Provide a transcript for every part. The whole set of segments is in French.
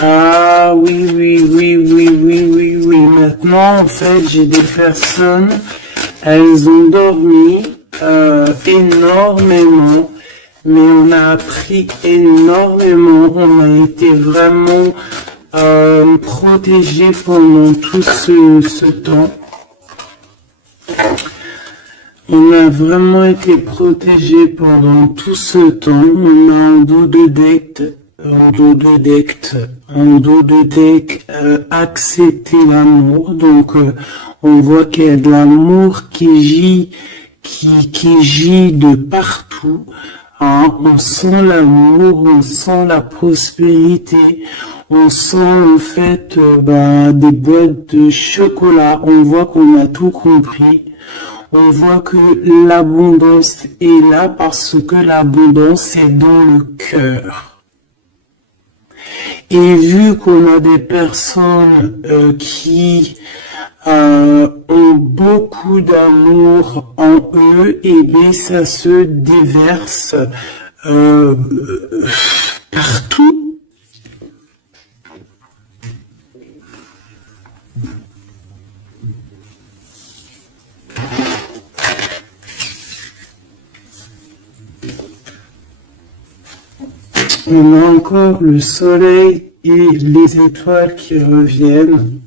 Ah oui, oui, oui, oui, oui, oui, oui. Maintenant, en fait, j'ai des personnes, elles ont dormi énormément, mais on a appris énormément. On a été vraiment protégés pendant tout ce temps. On a vraiment été protégés pendant tout ce temps. On a un dos de deck, accepter l'amour. Donc, on voit qu'il y a de l'amour qui gît de partout. Hein. On sent l'amour, on sent la prospérité. On sent en fait des boîtes de chocolat. On voit qu'on a tout compris. On voit que l'abondance est là parce que l'abondance est dans le cœur. Et vu qu'on a des personnes qui ont beaucoup d'amour en eux, et bien ça se déverse partout. On a encore le soleil et les étoiles qui reviennent.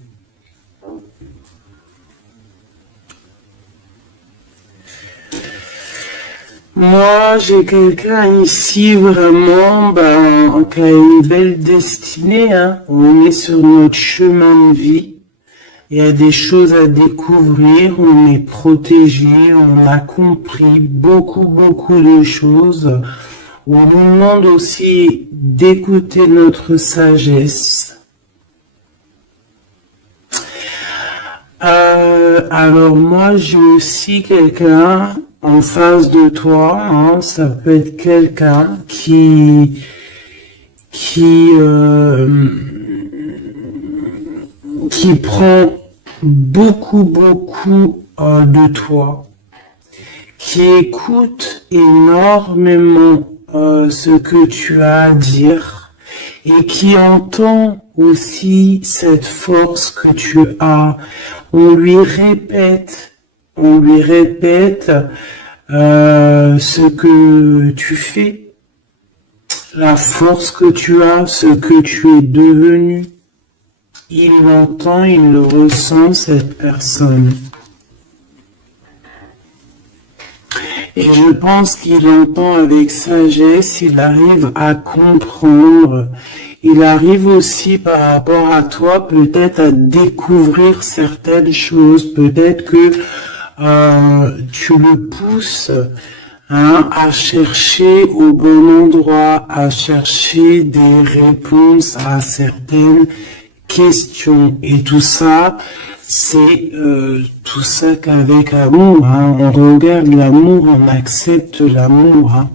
Moi, j'ai quelqu'un ici vraiment qui a une belle destinée. Hein. On est sur notre chemin de vie. Il y a des choses à découvrir. On est protégé. On a compris beaucoup de choses. On nous demande aussi d'écouter notre sagesse. Alors moi, j'ai aussi quelqu'un en face de toi. Hein, ça peut être quelqu'un qui prend beaucoup de toi, qui écoute énormément ce que tu as à dire et qui entend aussi cette force que tu as. On lui répète ce que tu fais, la force que tu as, ce que tu es devenu. Il l'entend, il le ressent, cette personne. Et je pense qu'il entend avec sagesse, il arrive à comprendre, il arrive aussi par rapport à toi peut-être à découvrir certaines choses, peut-être que tu le pousses à chercher au bon endroit, à chercher des réponses à certaines questions. Et tout ça, c'est tout ça qu'avec amour, hein. On regarde l'amour, on accepte l'amour, hein.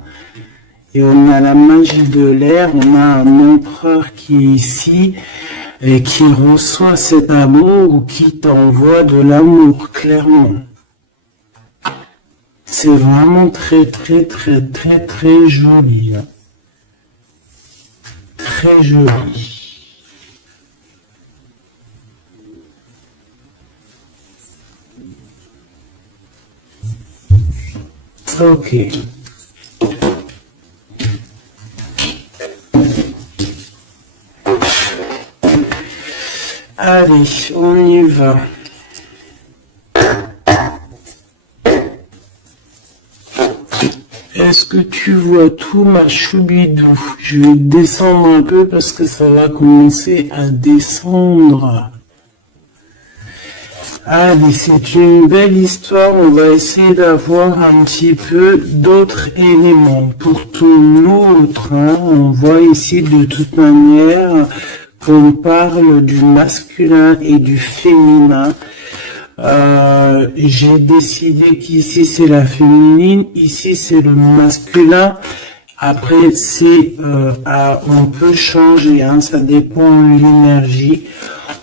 Et on a la magie de l'air, on a un empereur qui est ici et qui reçoit cet amour ou qui t'envoie de l'amour, clairement. C'est vraiment très joli, hein. Très joli. Ok. Allez, on y va. Est-ce que tu vois tout ma choubidou? Je vais descendre un peu parce que ça va commencer à descendre. Allez, c'est une belle histoire. On va essayer d'avoir un petit peu d'autres éléments. Pour ton autre, hein, on voit ici de toute manière qu'on parle du masculin et du féminin. J'ai décidé qu'ici c'est la féminine, ici c'est le masculin. Après c'est on peut changer, hein, ça dépend de l'énergie.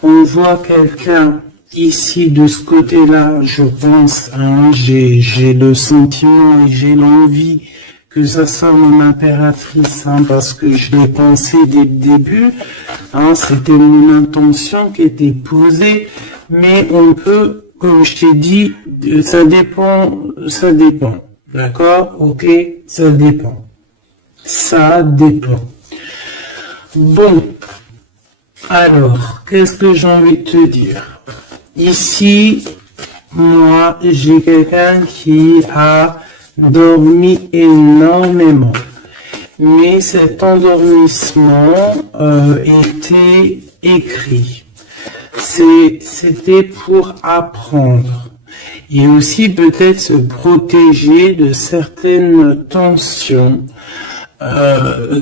On voit quelqu'un ici de ce côté-là, je pense, hein, j'ai le sentiment et j'ai l'envie que ça soit mon impératrice, hein, parce que je l'ai pensé dès le début, hein, c'était mon intention qui était posée, mais on peut, comme je t'ai dit, ça dépend, d'accord, ok, ça dépend, Bon, alors, qu'est-ce que j'ai envie de te dire? Ici, moi, j'ai quelqu'un qui a dormi énormément. Mais cet endormissement était écrit. C'était pour apprendre. Et aussi peut-être se protéger de certaines tensions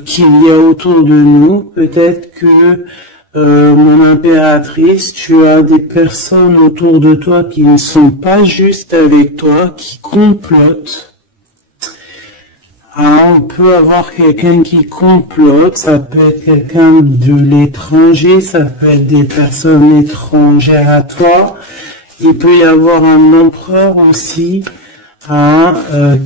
qu'il y a autour de nous. Peut-être que mon impératrice, tu as des personnes autour de toi qui ne sont pas juste avec toi, qui complotent. Ah, on peut avoir quelqu'un qui complote, ça peut être quelqu'un de l'étranger, ça peut être des personnes étrangères à toi. Il peut y avoir un empereur aussi,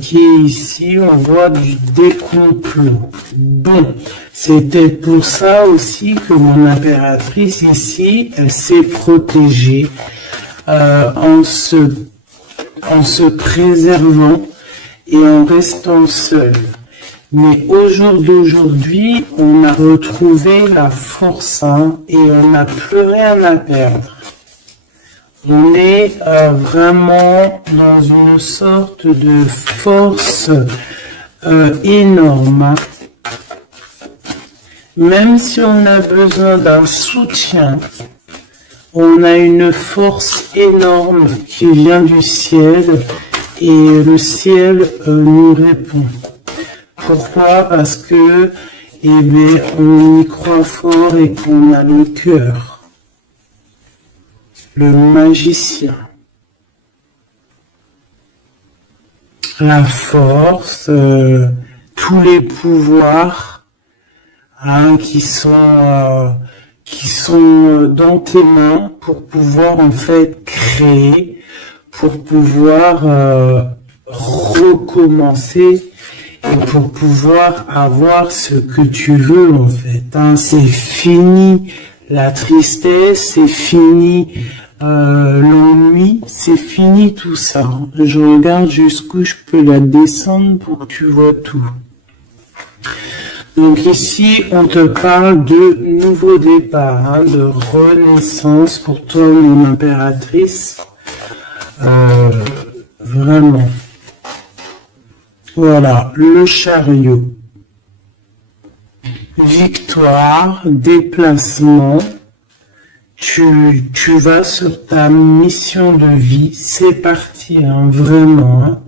qui est ici, on voit des complots. Bon, c'était pour ça aussi que mon impératrice ici, elle s'est protégée en se préservant et en restant seule. Mais au jour d'aujourd'hui, on a retrouvé la force et on n'a plus rien à perdre. On est vraiment dans une sorte de force énorme. Même si on a besoin d'un soutien, on a une force énorme qui vient du ciel et le ciel nous répond. Pourquoi? Parce que, on y croit fort et qu'on a le cœur. Le magicien, la force, tous les pouvoirs qui sont dans tes mains pour pouvoir en fait créer, pour pouvoir recommencer et pour pouvoir avoir ce que tu veux en fait. C'est fini la tristesse, c'est fini l'ennui, c'est fini tout ça. Je regarde jusqu'où je peux la descendre pour que tu vois tout. Donc ici, on te parle de nouveau départ, de renaissance pour toi, mon impératrice. Vraiment. Voilà, le chariot. Victoire, déplacement. Tu vas sur ta mission de vie, c'est parti, vraiment.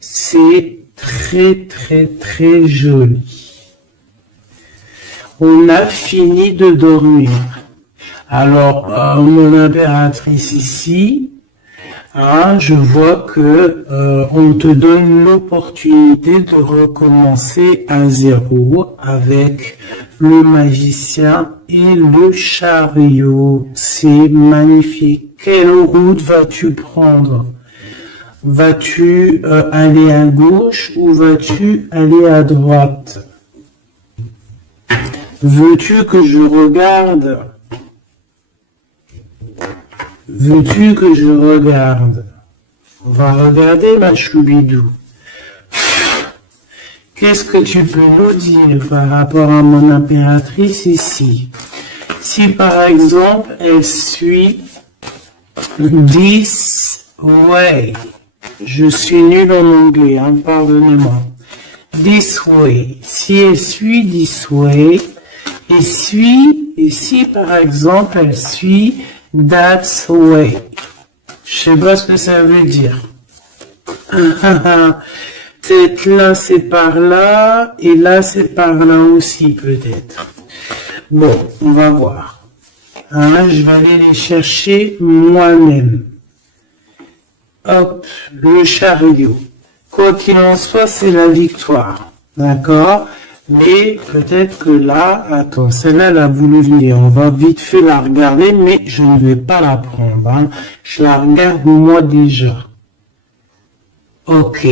C'est très très très joli. On a fini de dormir. Alors, mon impératrice ici, je vois que on te donne l'opportunité de recommencer à zéro avec le magicien et le chariot. C'est magnifique. Quelle route vas-tu prendre? Vas-tu aller à gauche ou vas-tu aller à droite? Veux-tu que je regarde? Veux-tu que je regarde? On va regarder, ma choubidou. Qu'est-ce que tu peux nous dire par rapport à mon impératrice ici? Si par exemple, elle suit this way. Je suis nul en anglais, pardonnez-moi. This way. Si elle suit this way, et si par exemple, elle suit that's way. Je sais pas ce que ça veut dire. Peut-être là c'est par là et là c'est par là aussi peut-être. Bon, on va voir. Je vais aller les chercher moi-même. Hop, le chariot. Quoi qu'il en soit, c'est la victoire. D'accord? Mais peut-être que là, attends, celle-là, elle a voulu venir. On va vite fait la regarder, mais je ne vais pas la prendre. Je la regarde moi déjà. Ok,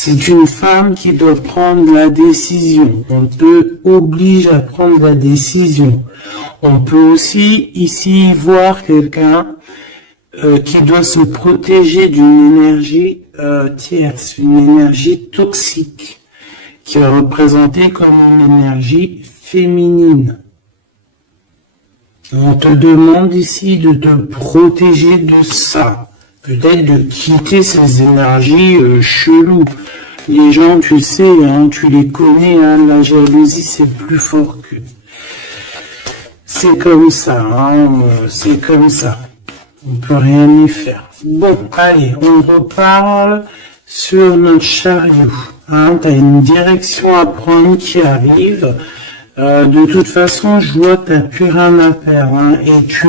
C'est une femme qui doit prendre la décision. On te oblige à prendre la décision. On peut aussi ici voir quelqu'un qui doit se protéger d'une énergie tierce, une énergie toxique, qui est représentée comme une énergie féminine. On te demande ici de te protéger de ça. Peut-être de quitter ces énergies cheloues. Les gens, tu sais, hein, tu les connais, hein, la jalousie, c'est plus fort que... C'est comme ça, hein, c'est comme ça. On peut rien y faire. Bon, allez, on reparle sur notre chariot. Hein, tu as une direction à prendre qui arrive. De toute façon, je vois que tu n'as plus rien à faire. Hein, et tu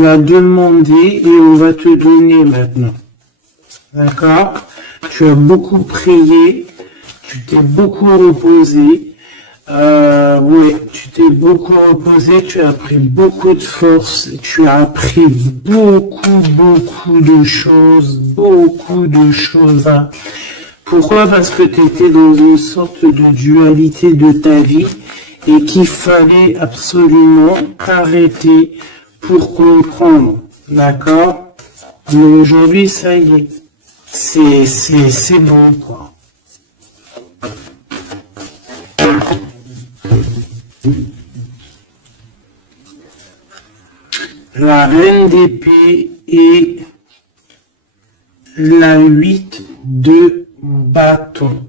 l'as demandé et on va te donner maintenant. D'accord? Tu as beaucoup prié. Tu t'es beaucoup reposé. Oui, tu t'es beaucoup reposé, tu as pris beaucoup de force, tu as appris beaucoup de choses, hein. Pourquoi? Parce que tu étais dans une sorte de dualité de ta vie et qu'il fallait absolument t'arrêter pour comprendre, d'accord? Mais aujourd'hui, ça y est, c'est bon, quoi. La reine d'épée et la 8 de bâton.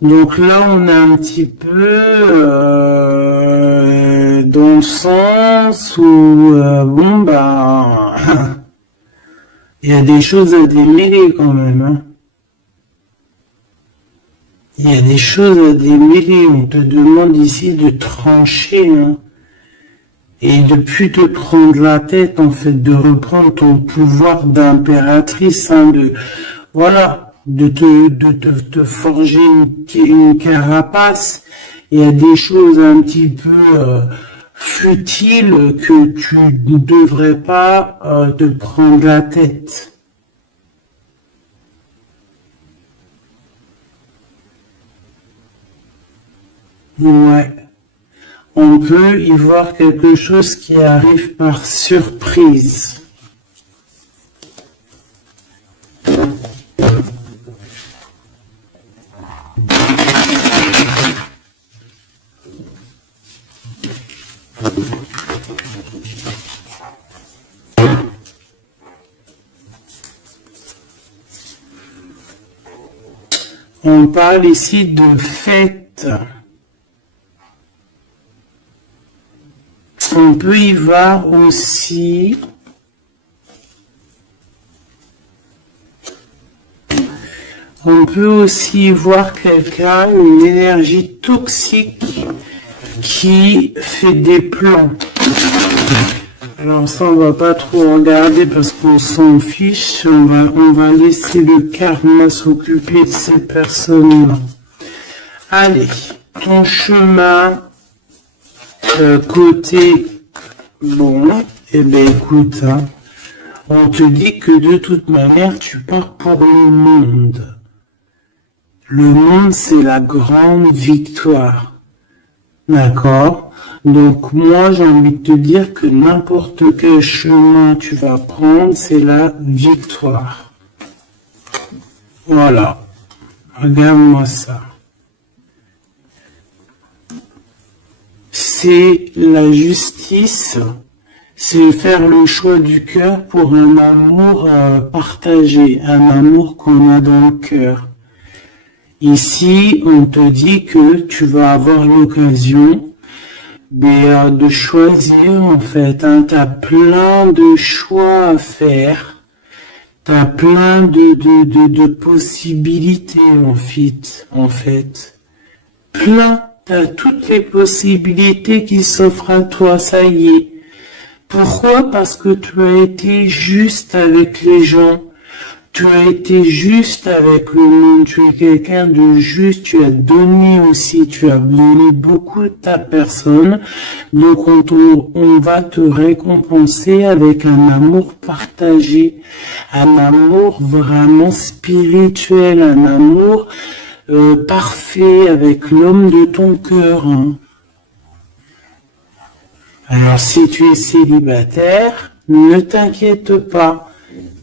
Donc là, on a un petit peu dans le sens où, bon, bah, il y a des choses à démêler quand même, hein. Il y a des choses à démêler, on te demande ici de trancher, hein, et de plus te prendre la tête, en fait, de reprendre ton pouvoir d'impératrice, hein, de te forger une carapace. Il y a des choses un petit peu futiles que tu ne devrais pas te prendre la tête. Ouais, on peut y voir quelque chose qui arrive par surprise. On parle ici de fête. On peut y voir aussi voir quelqu'un, une énergie toxique qui fait des plans. Alors ça, on va pas trop regarder parce qu'on s'en fiche. On va laisser le karma s'occuper de ces personnes-là. Allez, ton chemin côté bon, eh ben écoute, hein, on te dit que de toute manière, tu pars pour le monde. Le monde, c'est la grande victoire. D'accord? Donc moi, j'ai envie de te dire que n'importe quel chemin tu vas prendre, c'est la victoire. Voilà. Regarde-moi ça. C'est la justice, c'est faire le choix du cœur pour un amour partagé, un amour qu'on a dans le cœur. Ici, on te dit que tu vas avoir l'occasion de choisir, en fait, hein, tu as plein de choix à faire, tu as plein de possibilités, en fait. Plein. T'as toutes les possibilités qui s'offrent à toi, ça y est. Pourquoi? Parce que tu as été juste avec les gens. Tu as été juste avec le monde, tu es quelqu'un de juste, tu as donné aussi, tu as donné beaucoup de ta personne. Donc on va te récompenser avec un amour partagé, un amour vraiment spirituel, un amour parfait avec l'homme de ton cœur. Hein. Alors si tu es célibataire, ne t'inquiète pas.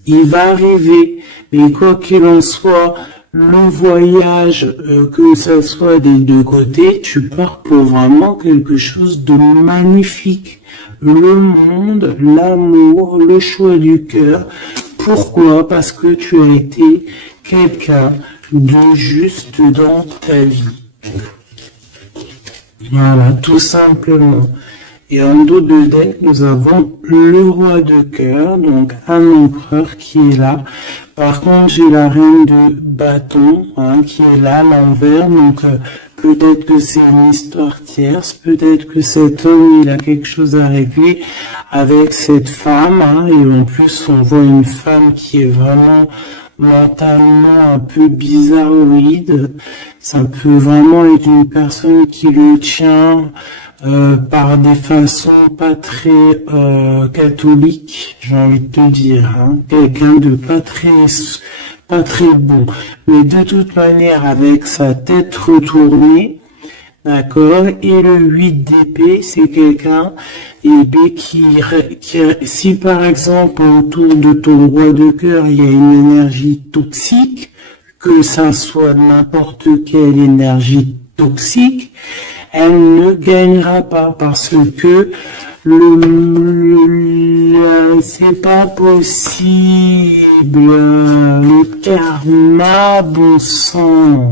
Il va arriver, mais quoi qu'il en soit, le voyage, que ça soit des deux côtés, tu pars pour vraiment quelque chose de magnifique. Le monde, l'amour, le choix du cœur. Pourquoi? Parce que tu as été quelqu'un de juste dans ta vie. Voilà, tout simplement. Et en dos de deck, nous avons le roi de cœur, donc un empereur qui est là. Par contre, j'ai la reine de bâton, hein, qui est là, à l'envers. Donc, peut-être que c'est une histoire tierce, peut-être que cet homme, il a quelque chose à régler avec cette femme. Hein, et en plus, on voit une femme qui est vraiment mentalement un peu bizarroïde. Ça peut vraiment être une personne qui le tient par des façons pas très catholiques, j'ai envie de te dire, hein. Quelqu'un de pas très bon. Mais de toute manière, avec sa tête retournée, d'accord, et le 8 d'épée, c'est quelqu'un qui, si par exemple autour de ton roi de cœur, il y a une énergie toxique, que ça soit n'importe quelle énergie toxique, elle ne gagnera pas parce que c'est pas possible. Le karma, bon sang.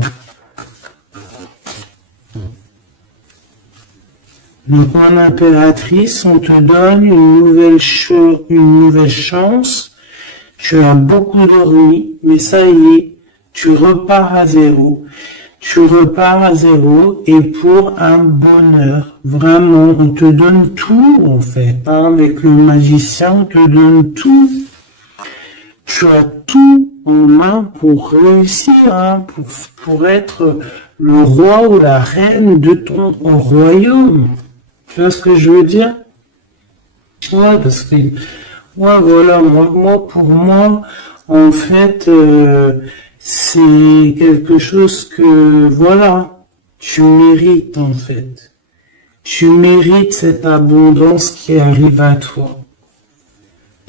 Donc, en impératrice, on te donne une nouvelle chance. Tu as beaucoup dormi, mais ça y est, tu repars à zéro. Tu repars à zéro et pour un bonheur. Vraiment, on te donne tout, en fait. Hein, avec le magicien, on te donne tout. Tu as tout en main pour réussir, hein, pour être le roi ou la reine de ton royaume. Tu vois ce que je veux dire? Ouais, parce que, ouais, voilà, pour moi, en fait, c'est quelque chose que, voilà, tu mérites, en fait. Tu mérites cette abondance qui arrive à toi.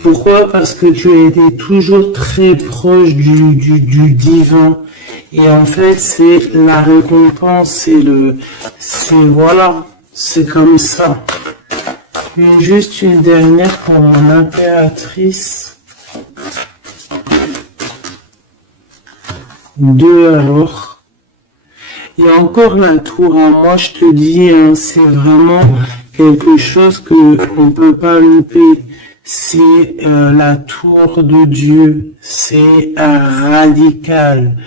Pourquoi? Parce que tu as été toujours très proche du divin. Et en fait, c'est la récompense, voilà, c'est comme ça. Et juste une dernière pour mon impératrice. 2 alors. Il y a encore la tour, hein. Moi je te dis, hein, c'est vraiment quelque chose que on peut pas louper. C'est la tour de Dieu. C'est radical.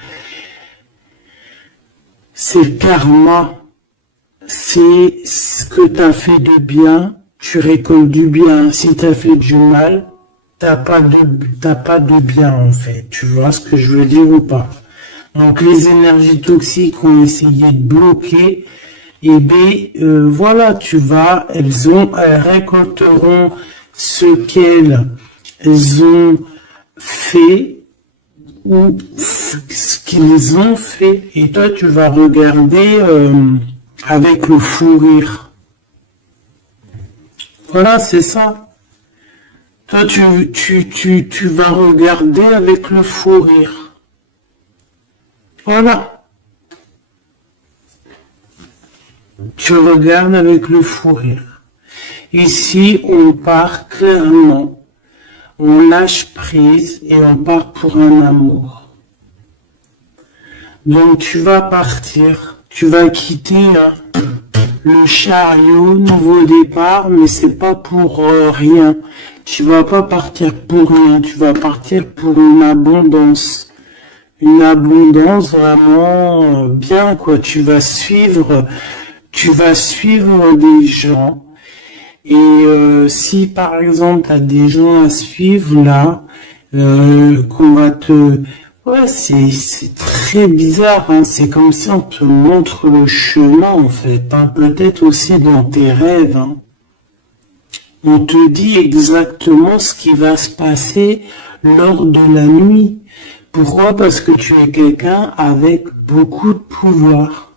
C'est le karma. C'est ce que tu as fait de bien, tu récoltes du bien. Si tu as fait du mal, t'as pas de bien en fait. Tu vois ce que je veux dire ou pas? Donc les énergies toxiques ont essayé de bloquer. Et bien voilà, elles récolteront ce qu'elles ont fait ou ce qu'ils ont fait. Et toi, tu vas regarder avec le fou rire. Voilà, c'est ça. Toi, tu vas regarder avec le fou rire. Voilà. Tu regardes avec le fou rire. Ici, on part clairement. On lâche prise et on part pour un amour. Donc, tu vas partir. Tu vas quitter le chariot, nouveau départ, mais c'est pas pour rien. Tu vas pas partir pour rien. Tu vas partir pour une abondance. Une abondance vraiment bien, quoi. Tu vas suivre des gens. Et si par exemple tu as des gens à suivre là, qu'on va te... Ouais, c'est très bizarre, hein. C'est comme si on te montre le chemin, en fait, hein. Peut-être aussi dans tes rêves, hein. On te dit exactement ce qui va se passer lors de la nuit. Pourquoi? Parce que tu es quelqu'un avec beaucoup de pouvoir.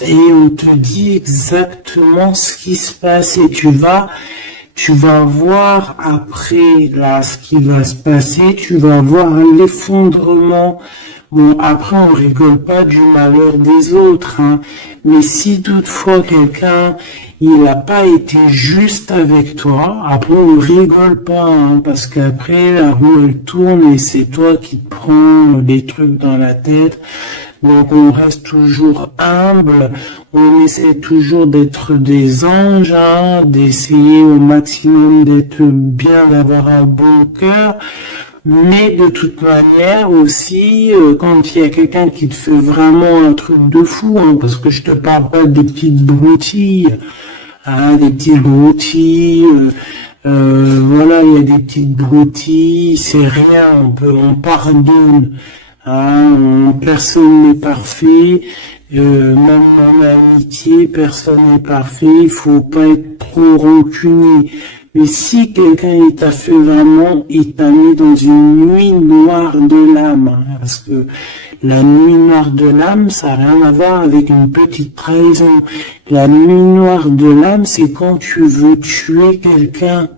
Et on te dit exactement ce qui se passe et tu vas voir après là ce qui va se passer, tu vas voir l'effondrement. Bon, après on rigole pas du malheur des autres, hein, mais si toutefois quelqu'un il n'a pas été juste avec toi, après on rigole pas, hein, parce qu'après la roue elle tourne et c'est toi qui te prends des trucs dans la tête. Donc on reste toujours humble, on essaie toujours d'être des anges, hein, d'essayer au maximum d'être bien, d'avoir un bon cœur, mais de toute manière aussi, quand il y a quelqu'un qui te fait vraiment un truc de fou, hein, parce que je te parle pas des petites broutilles, hein, des petites broutilles, voilà, il y a des petites broutilles, c'est rien, on pardonne. Hein, personne n'est parfait, même en amitié, personne n'est parfait, il faut pas être trop rancunier. Mais si quelqu'un il t'a fait vraiment, il t'a mis dans une nuit noire de l'âme, hein, parce que la nuit noire de l'âme, ça n'a rien à voir avec une petite trahison. La nuit noire de l'âme, c'est quand tu veux tuer quelqu'un.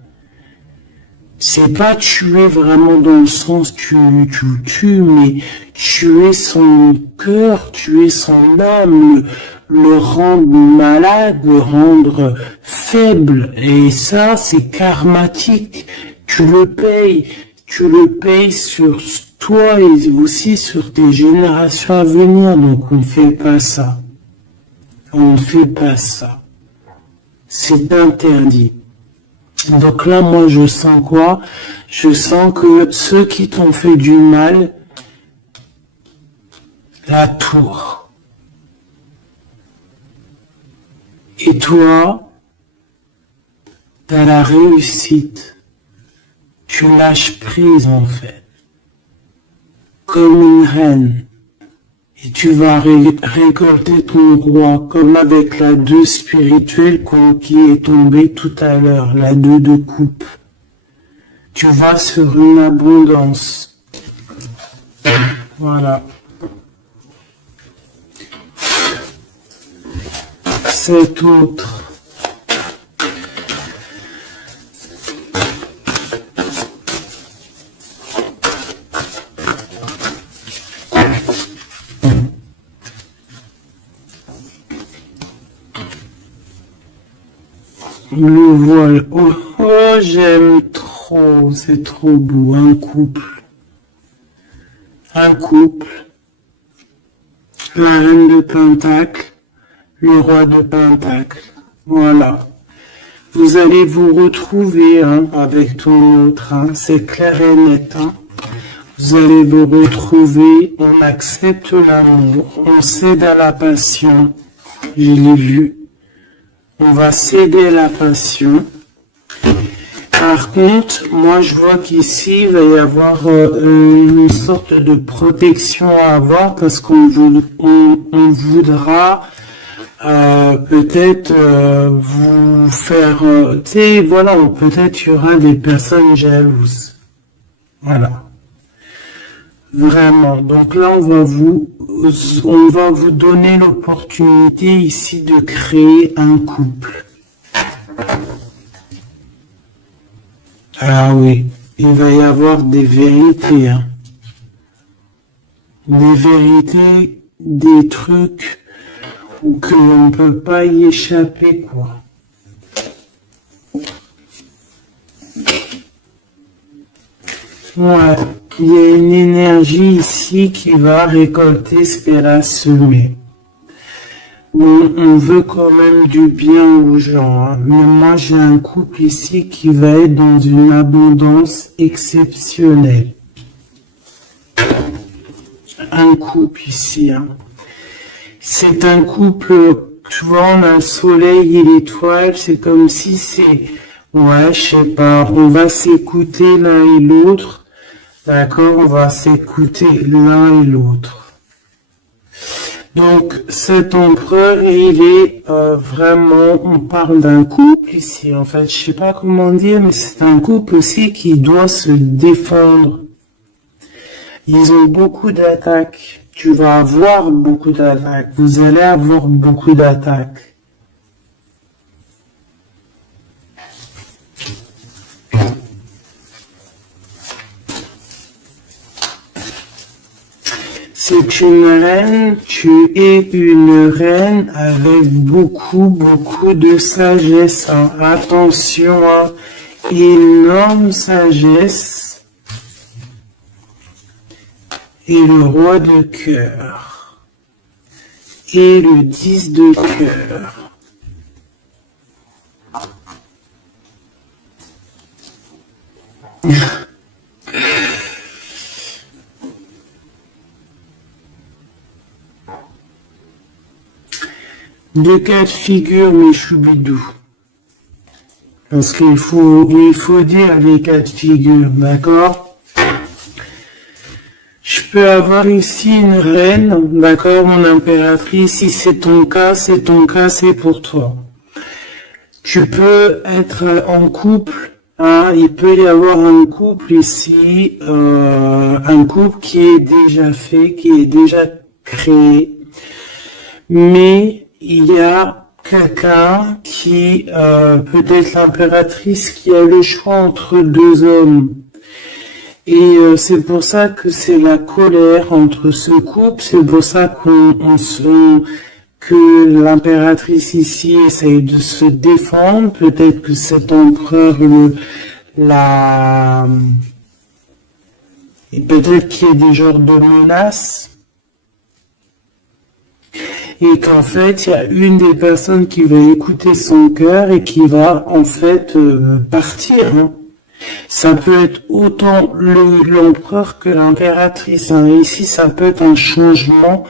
C'est pas tuer vraiment dans le sens tu le tues, mais tuer son cœur, tuer son âme, le rendre malade, le rendre faible. Et ça, c'est karmatique. Tu le payes sur toi et aussi sur tes générations à venir. Donc on ne fait pas ça. On ne fait pas ça. C'est interdit. Donc là, moi, je sens quoi? Je sens que ceux qui t'ont fait du mal, la tour. Et toi, t'as la réussite. Tu lâches prise, en fait. Comme une reine. Et tu vas récolter ton roi, comme avec la 2 spirituelle qui est tombée tout à l'heure, la 2 de coupe. Tu vas sur une abondance. Voilà. Cet autre. Le voile. Oh, oh, j'aime trop. C'est trop beau. Un couple. Un couple. La reine de Pentacle. Le roi de Pentacle. Voilà. Vous allez vous retrouver, hein, avec ton autre. Hein. C'est clair et net. Hein. Vous allez vous retrouver. On accepte l'amour. On cède à la passion. Je l'ai vu. On va céder à la passion. Par contre, moi je vois qu'ici il va y avoir une sorte de protection à avoir parce qu'on voudra peut-être vous faire, tu sais, voilà, peut-être il y aura des personnes jalouses. Voilà. Vraiment. Donc là, on va vous donner l'opportunité ici de créer un couple. Ah oui, il va y avoir des vérités, hein. Des vérités, des trucs que l'on ne peut pas y échapper, quoi. Ouais, il y a une énergie ici qui va récolter ce qu'elle a semé. On veut quand même du bien aux gens, hein. Mais moi j'ai un couple ici qui va être dans une abondance exceptionnelle. Un couple ici, hein. C'est un couple, tu vois, on a le soleil et l'étoile, c'est comme si Ouais, je sais pas. On va s'écouter l'un et l'autre. D'accord? On va s'écouter l'un et l'autre. Donc, cet empereur, il est vraiment, on parle d'un couple ici. En fait, je sais pas comment dire, mais c'est un couple aussi qui doit se défendre. Ils ont beaucoup d'attaques. Tu vas avoir beaucoup d'attaques. Vous allez avoir beaucoup d'attaques. C'est une reine, tu es une reine avec beaucoup de sagesse. Hein. Attention, hein. Énorme sagesse. Et le roi de cœur. Et le 10 de cœur. Deux cas de figure, mes choubidous. Parce qu'il faut dire les cas de figure, d'accord? Je peux avoir ici une reine, d'accord, mon impératrice. Si c'est ton cas, c'est ton cas, c'est pour toi. Tu peux être en couple, hein, il peut y avoir un couple ici, un couple qui est déjà fait, qui est déjà créé, mais il y a quelqu'un qui, peut-être l'impératrice, qui a le choix entre deux hommes. Et c'est pour ça que c'est la colère entre ce couple, c'est pour ça que l'impératrice ici essaye de se défendre, peut-être que cet empereur peut-être qu'il y a des genres de menaces, et qu'en fait, il y a une des personnes qui va écouter son cœur et qui va en fait partir. Hein. Ça peut être autant l'empereur que l'impératrice. Hein. Ici, ça peut être un changement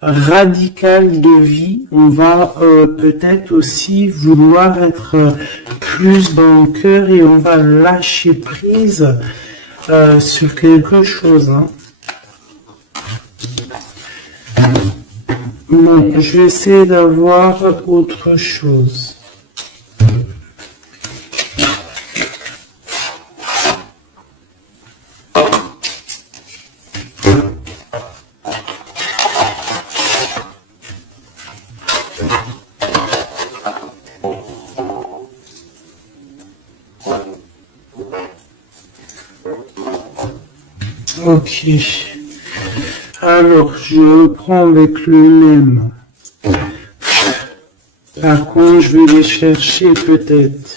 radical de vie. On va peut-être aussi vouloir être plus dans le cœur et on va lâcher prise sur quelque chose. Hein. Bon, je vais essayer d'avoir autre chose. Ok. Alors, je reprends avec le même. Par contre, je vais les chercher peut-être.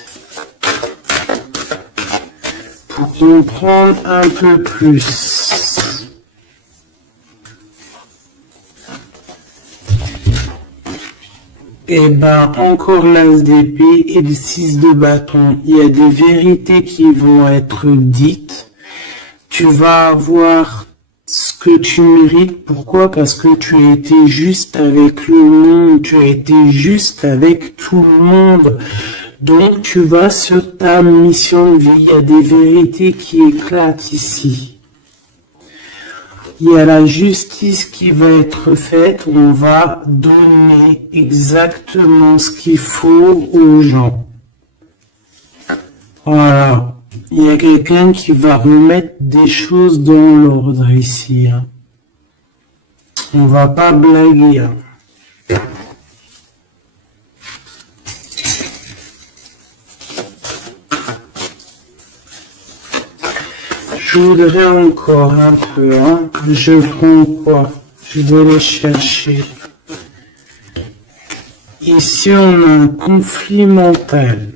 Pour comprendre un peu plus. Et ben, encore l'as d'épée et le 6 de bâton. Il y a des vérités qui vont être dites. Tu vas avoir ce que tu mérites. Pourquoi? Parce que tu as été juste avec le monde, tu as été juste avec tout le monde. Donc tu vas sur ta mission de vie. Il y a des vérités qui éclatent ici. Il y a la justice qui va être faite. On va donner exactement ce qu'il faut aux gens. Voilà. Il y a quelqu'un qui va remettre des choses dans l'ordre ici. Hein. On va pas blaguer. Hein. Je voudrais encore un peu. Hein. Je prends quoi? Je vais les chercher. Ici, on a un conflit mental.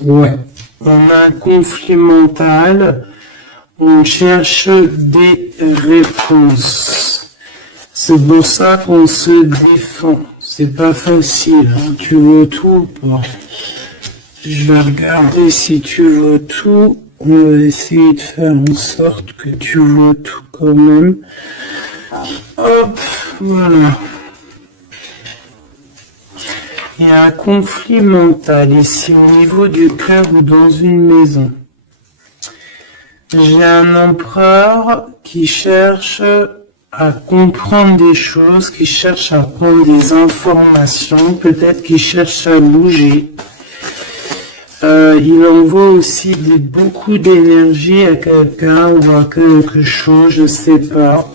Ouais, on a un conflit mental, on cherche des réponses. C'est pour ça qu'on se défend. C'est pas facile, hein. Tu veux tout ou pas? Je vais regarder si tu veux tout. On va essayer de faire en sorte que tu veux tout quand même. Hop, voilà. Il y a un conflit mental ici au niveau du cœur ou dans une maison. J'ai un empereur qui cherche à comprendre des choses, qui cherche à prendre des informations, peut-être qui cherche à bouger. Il envoie aussi beaucoup d'énergie à quelqu'un ou à quelque chose, je sais pas.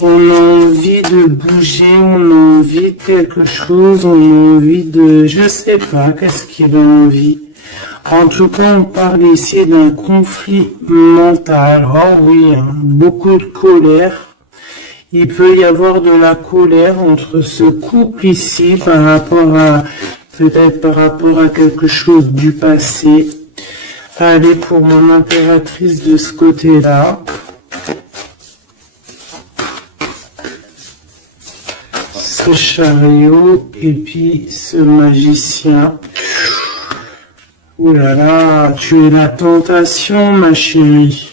On a envie de bouger, on a envie de quelque chose, on a envie de... Je sais pas, qu'est-ce qu'il a envie. En tout cas, on parle ici d'un conflit mental. Oh oui, hein, beaucoup de colère. Il peut y avoir de la colère entre ce couple ici par rapport à... peut-être par rapport à quelque chose du passé. Allez, pour mon impératrice de ce côté-là. Ce chariot et puis ce magicien. Ouh là là, tu es la tentation, ma chérie.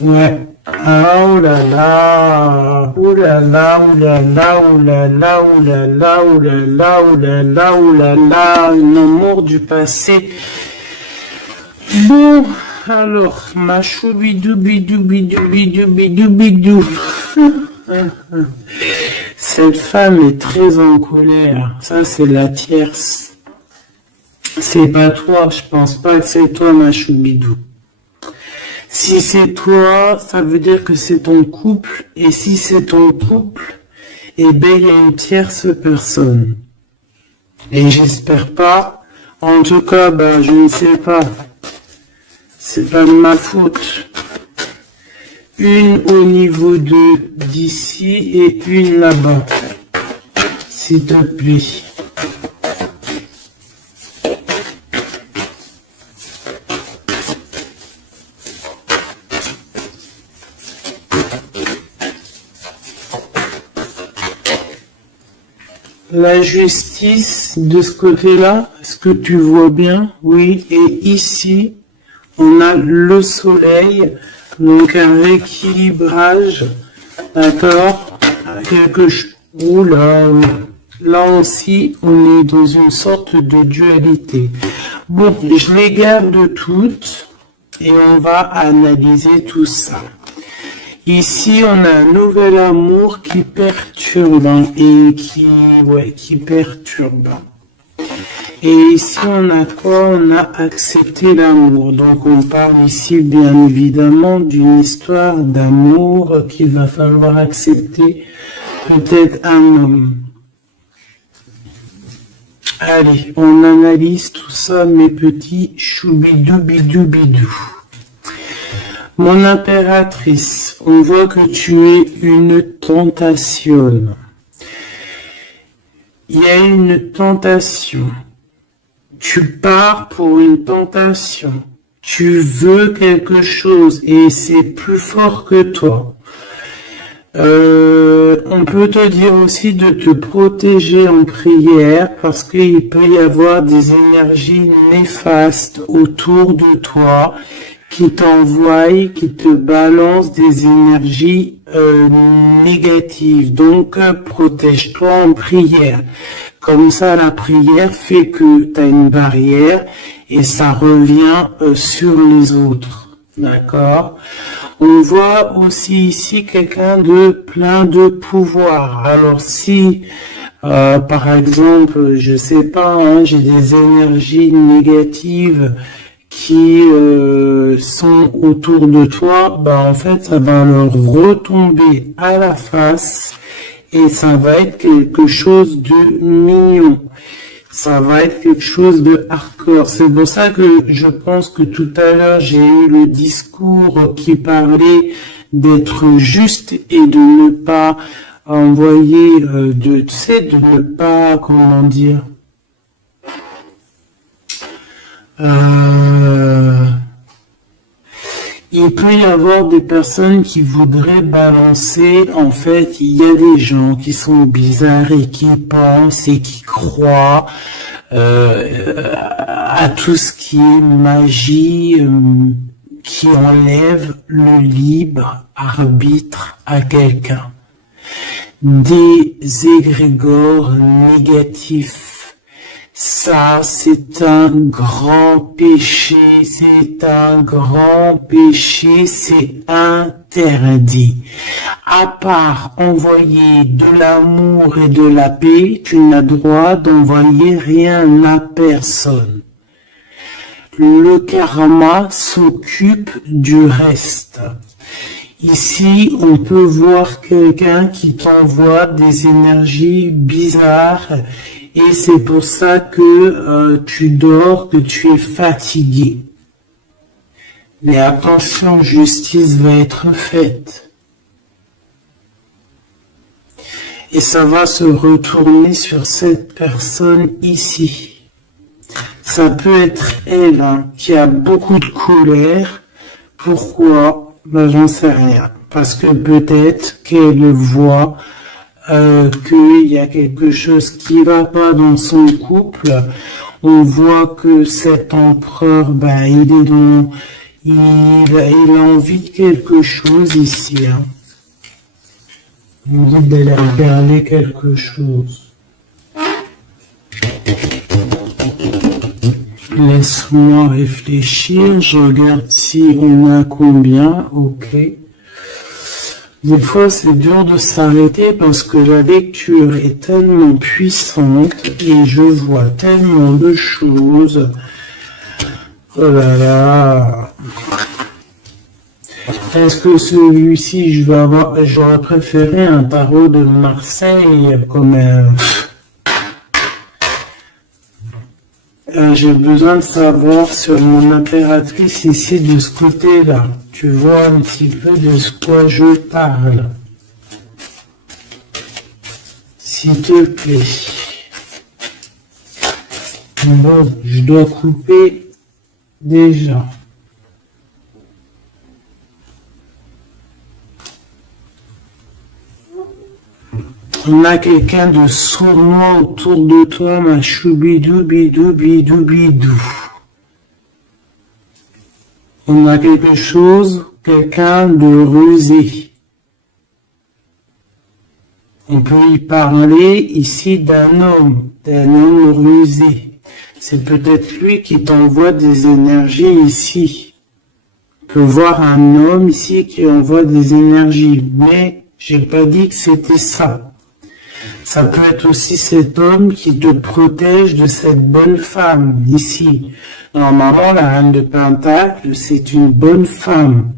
Ouais. Ah, oh là là. Oh là là, oh là là, oh là là, oh là là, oh là là, oh là là, oh là là. Un amour du passé. Bon. Alors, ma choubidou bidou bidou bidou bidou bidou. Cette femme est très en colère. Ça, c'est la tierce. C'est pas toi, je pense pas que c'est toi, ma choubidou. Si c'est toi, ça veut dire que c'est ton couple. Et si c'est ton couple, eh ben, il y a une tierce personne. Et j'espère pas. En tout cas, ben, je ne sais pas. C'est pas de ma faute. Une au niveau d'ici et une là-bas. S'il te plaît. La justice de ce côté-là, est-ce que tu vois bien? Oui, et ici, on a le soleil, donc un rééquilibrage, d'accord, quelque chose. Oula, là aussi, on est dans une sorte de dualité. Bon, je les garde toutes et on va analyser tout ça. Ici, on a un nouvel amour qui perturbe et qui perturbe. Et ici, on a quoi? On a accepté l'amour. Donc, on parle ici, bien évidemment, d'une histoire d'amour qu'il va falloir accepter. Peut-être un homme. Allez, on analyse tout ça, mes petits choubidou-bidou-bidou. Mon impératrice, on voit que tu es une tentation. Il y a une tentation. Tu pars pour une tentation. Tu veux quelque chose et c'est plus fort que toi. On peut te dire aussi de te protéger en prière parce qu'il peut y avoir des énergies néfastes autour de toi qui t'envoient, qui te balancent des énergies négatives. Donc, protège-toi en prière. Comme ça, la prière fait que tu as une barrière et ça revient sur les autres. D'accord? On voit aussi ici quelqu'un de plein de pouvoir. Alors, si, par exemple, je sais pas, hein, j'ai des énergies négatives qui sont autour de toi, bah en fait, ça va leur retomber à la face. Et ça va être quelque chose de mignon. Ça va être quelque chose de hardcore. C'est pour ça que je pense que tout à l'heure, j'ai eu le discours qui parlait d'être juste et de ne pas envoyer, de ne pas, comment dire, il peut y avoir des personnes qui voudraient balancer, en fait, il y a des gens qui sont bizarres et qui pensent et qui croient à tout ce qui est magie, qui enlève le libre arbitre à quelqu'un. Des égrégores négatifs. Ça, c'est un grand péché, c'est interdit. À part envoyer de l'amour et de la paix, tu n'as droit d'envoyer rien à personne. Le karma s'occupe du reste. Ici, on peut voir quelqu'un qui t'envoie des énergies bizarres et c'est pour ça que tu dors, que tu es fatigué. Mais attention, justice va être faite. Et ça va se retourner sur cette personne ici. Ça peut être elle qui a beaucoup de colère. Pourquoi? Ben, j'en sais rien. Parce que peut-être qu'elle voit qu'il y a quelque chose qui va pas dans son couple. On voit que cet empereur, ben, il a envie de quelque chose ici. Il dit d'aller regarder quelque chose. Laisse-moi réfléchir, je regarde si on a combien, ok. Des fois, c'est dur de s'arrêter parce que la lecture est tellement puissante et je vois tellement de choses. Oh là là. Est-ce que celui-ci, j'aurais préféré un tarot de Marseille comme un... j'ai besoin de savoir sur mon impératrice ici de ce côté-là. Tu vois un petit peu de ce quoi je parle. S'il te plaît. Bon, je dois couper déjà. On a quelqu'un de sournois autour de toi, ma choubidou, bidou, bidou, bidou. On a quelque chose, quelqu'un de rusé. On peut y parler ici d'un homme rusé. C'est peut-être lui qui t'envoie des énergies ici. On peut voir un homme ici qui envoie des énergies, mais j'ai pas dit que c'était ça. Ça peut être aussi cet homme qui te protège de cette bonne femme, ici. Normalement, la reine de Pentacle, c'est une bonne femme.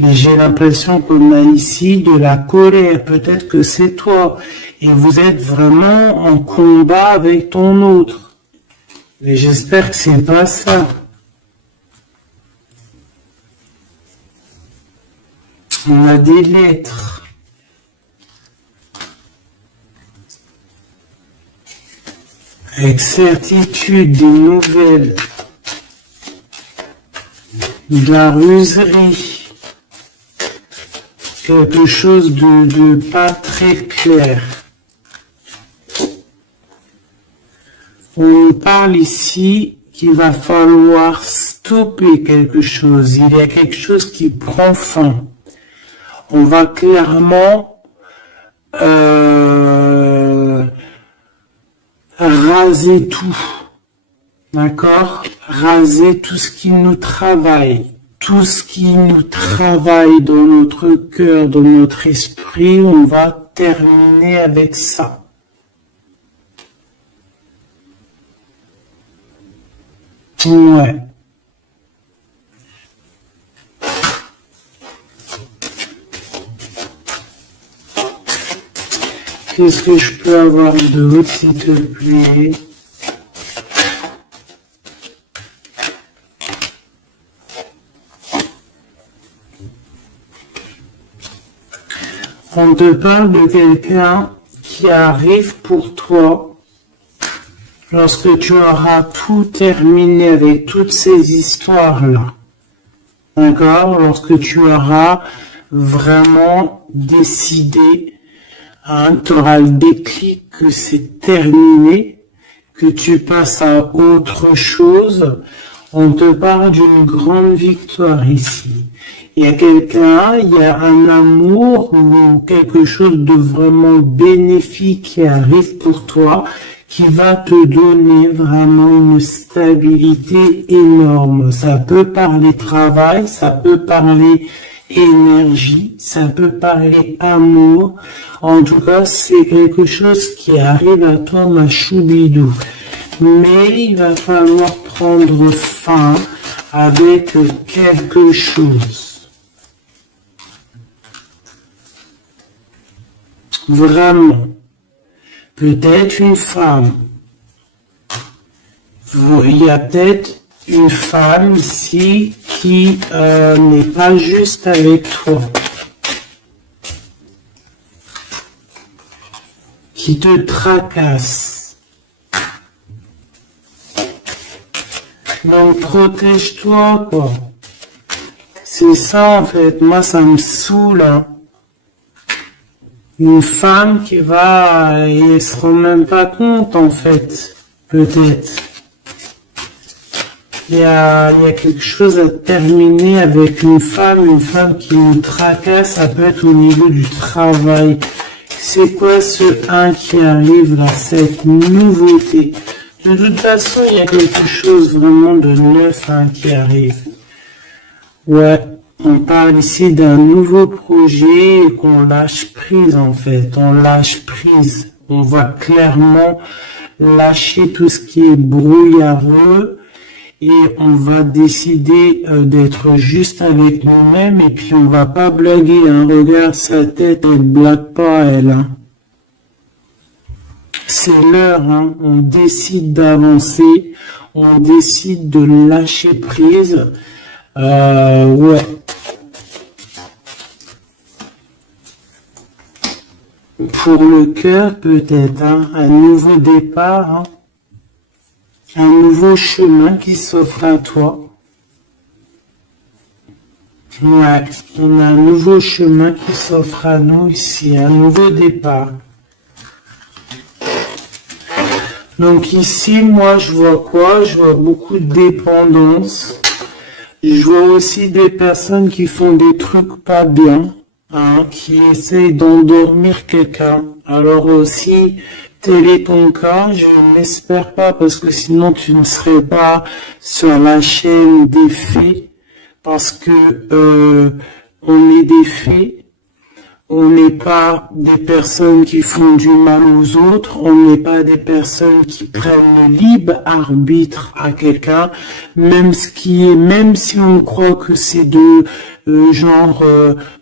Mais j'ai l'impression qu'on a ici de la colère. Peut-être que c'est toi. Et vous êtes vraiment en combat avec ton autre. Mais j'espère que c'est pas ça. On a des lettres. Avec certitude, des nouvelles, de la ruserie, quelque chose de pas très clair. On parle ici qu'il va falloir stopper quelque chose. Il y a quelque chose qui prend fin. On va clairement raser tout, d'accord? Raser tout ce qui nous travaille, tout ce qui nous travaille dans notre cœur, dans notre esprit, on va terminer avec ça. Ouais. Qu'est-ce que je peux avoir d'autre, s'il te plaît? On te parle de quelqu'un qui arrive pour toi lorsque tu auras tout terminé avec toutes ces histoires-là. D'accord? Lorsque tu auras vraiment décidé, tu auras le déclic que c'est terminé, que tu passes à autre chose. On te parle d'une grande victoire ici. Il y a quelqu'un, il y a un amour ou quelque chose de vraiment bénéfique qui arrive pour toi, qui va te donner vraiment une stabilité énorme. Ça peut parler travail, ça peut parler énergie, ça peut parler amour. En tout cas, c'est quelque chose qui arrive à toi, ma choubidou. Mais il va falloir prendre fin avec quelque chose. Vraiment. Peut-être une femme. Il y a peut-être une femme ici qui n'est pas juste avec toi. Qui te tracasse. Donc protège-toi, quoi. C'est ça en fait. Moi ça me saoule. Hein. Une femme qui va, et elle se rend même pas compte en fait, peut-être. Il y a quelque chose à terminer avec une femme qui nous tracasse, ça peut être au niveau du travail. C'est quoi ce 1 qui arrive là, cette nouveauté? De toute façon, il y a quelque chose vraiment de neuf qui arrive. Ouais. On parle ici d'un nouveau projet et qu'on lâche prise en fait, on lâche prise. On va clairement lâcher tout ce qui est brouillareux et on va décider d'être juste avec nous-mêmes et puis on va pas blaguer. Hein. Regarde sa tête, elle blague pas elle. Hein. C'est l'heure, hein. On décide d'avancer, on décide de lâcher prise. Ouais. Pour le cœur, peut-être, hein, un nouveau départ, hein, un nouveau chemin qui s'offre à toi. Ouais, on a un nouveau chemin qui s'offre à nous ici, un nouveau départ. Donc ici, moi, je vois quoi? Je vois beaucoup de dépendance. Je vois aussi des personnes qui font des trucs pas bien, hein, qui essayent d'endormir quelqu'un. Alors aussi, tel est ton cas, je n'espère pas, parce que sinon tu ne serais pas sur la chaîne des faits, parce que on est des faits. On n'est pas des personnes qui font du mal aux autres, on n'est pas des personnes qui prennent le libre arbitre à quelqu'un, même si on croit que c'est de genre,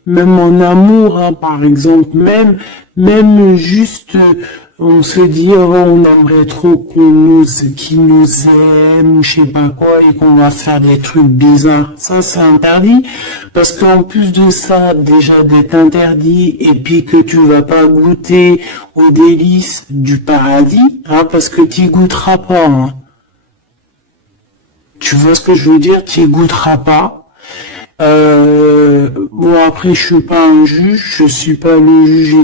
même en amour, hein, par exemple, même juste, on se dit, oh, on aimerait trop qu'ils nous aiment, ou je sais pas quoi, et qu'on va faire des trucs bizarres. Ça, c'est interdit, parce qu'en plus de ça, déjà d'être interdit, et puis que tu vas pas goûter aux délices du paradis, hein, parce que tu goûteras pas, hein. Tu vois ce que je veux dire? Tu goûteras pas. Bon après je suis pas un juge, je suis pas le juge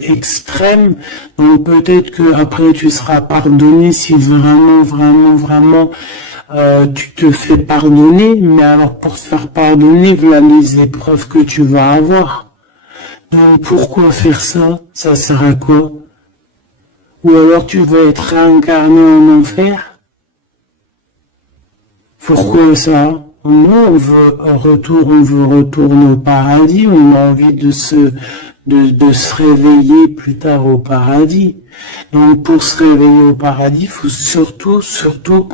extrême, donc peut-être que après tu seras pardonné si vraiment tu te fais pardonner, mais alors pour te faire pardonner, voilà les épreuves que tu vas avoir. Donc pourquoi faire ça? Ça sert à quoi? Ou alors tu vas être réincarné en enfer? Pourquoi ça? Nous, on veut retourner au paradis, on a envie de se réveiller plus tard au paradis. Donc, pour se réveiller au paradis, il faut surtout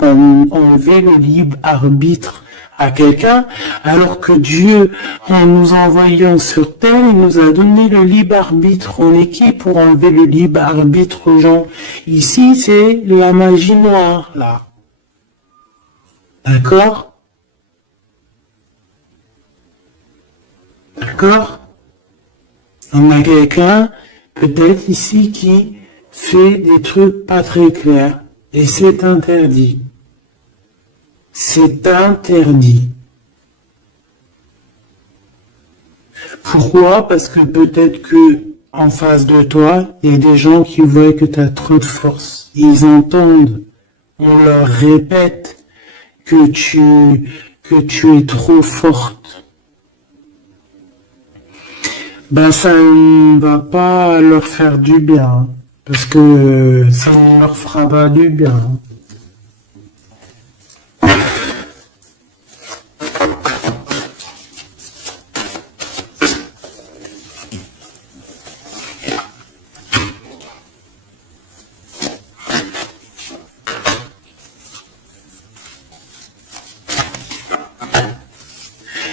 enlever le libre arbitre à quelqu'un, alors que Dieu, en nous envoyant sur terre, il nous a donné le libre arbitre. On est qui pour enlever le libre arbitre aux gens? Ici, c'est la magie noire, là. D'accord? D'accord? On a quelqu'un, peut-être ici, qui fait des trucs pas très clairs. Et c'est interdit. C'est interdit. Pourquoi? Parce que peut-être que en face de toi, il y a des gens qui voient que tu as trop de force. Ils entendent on leur répète que tu es trop forte, ben ça ne va pas leur faire du bien, parce que ça ne leur fera pas du bien.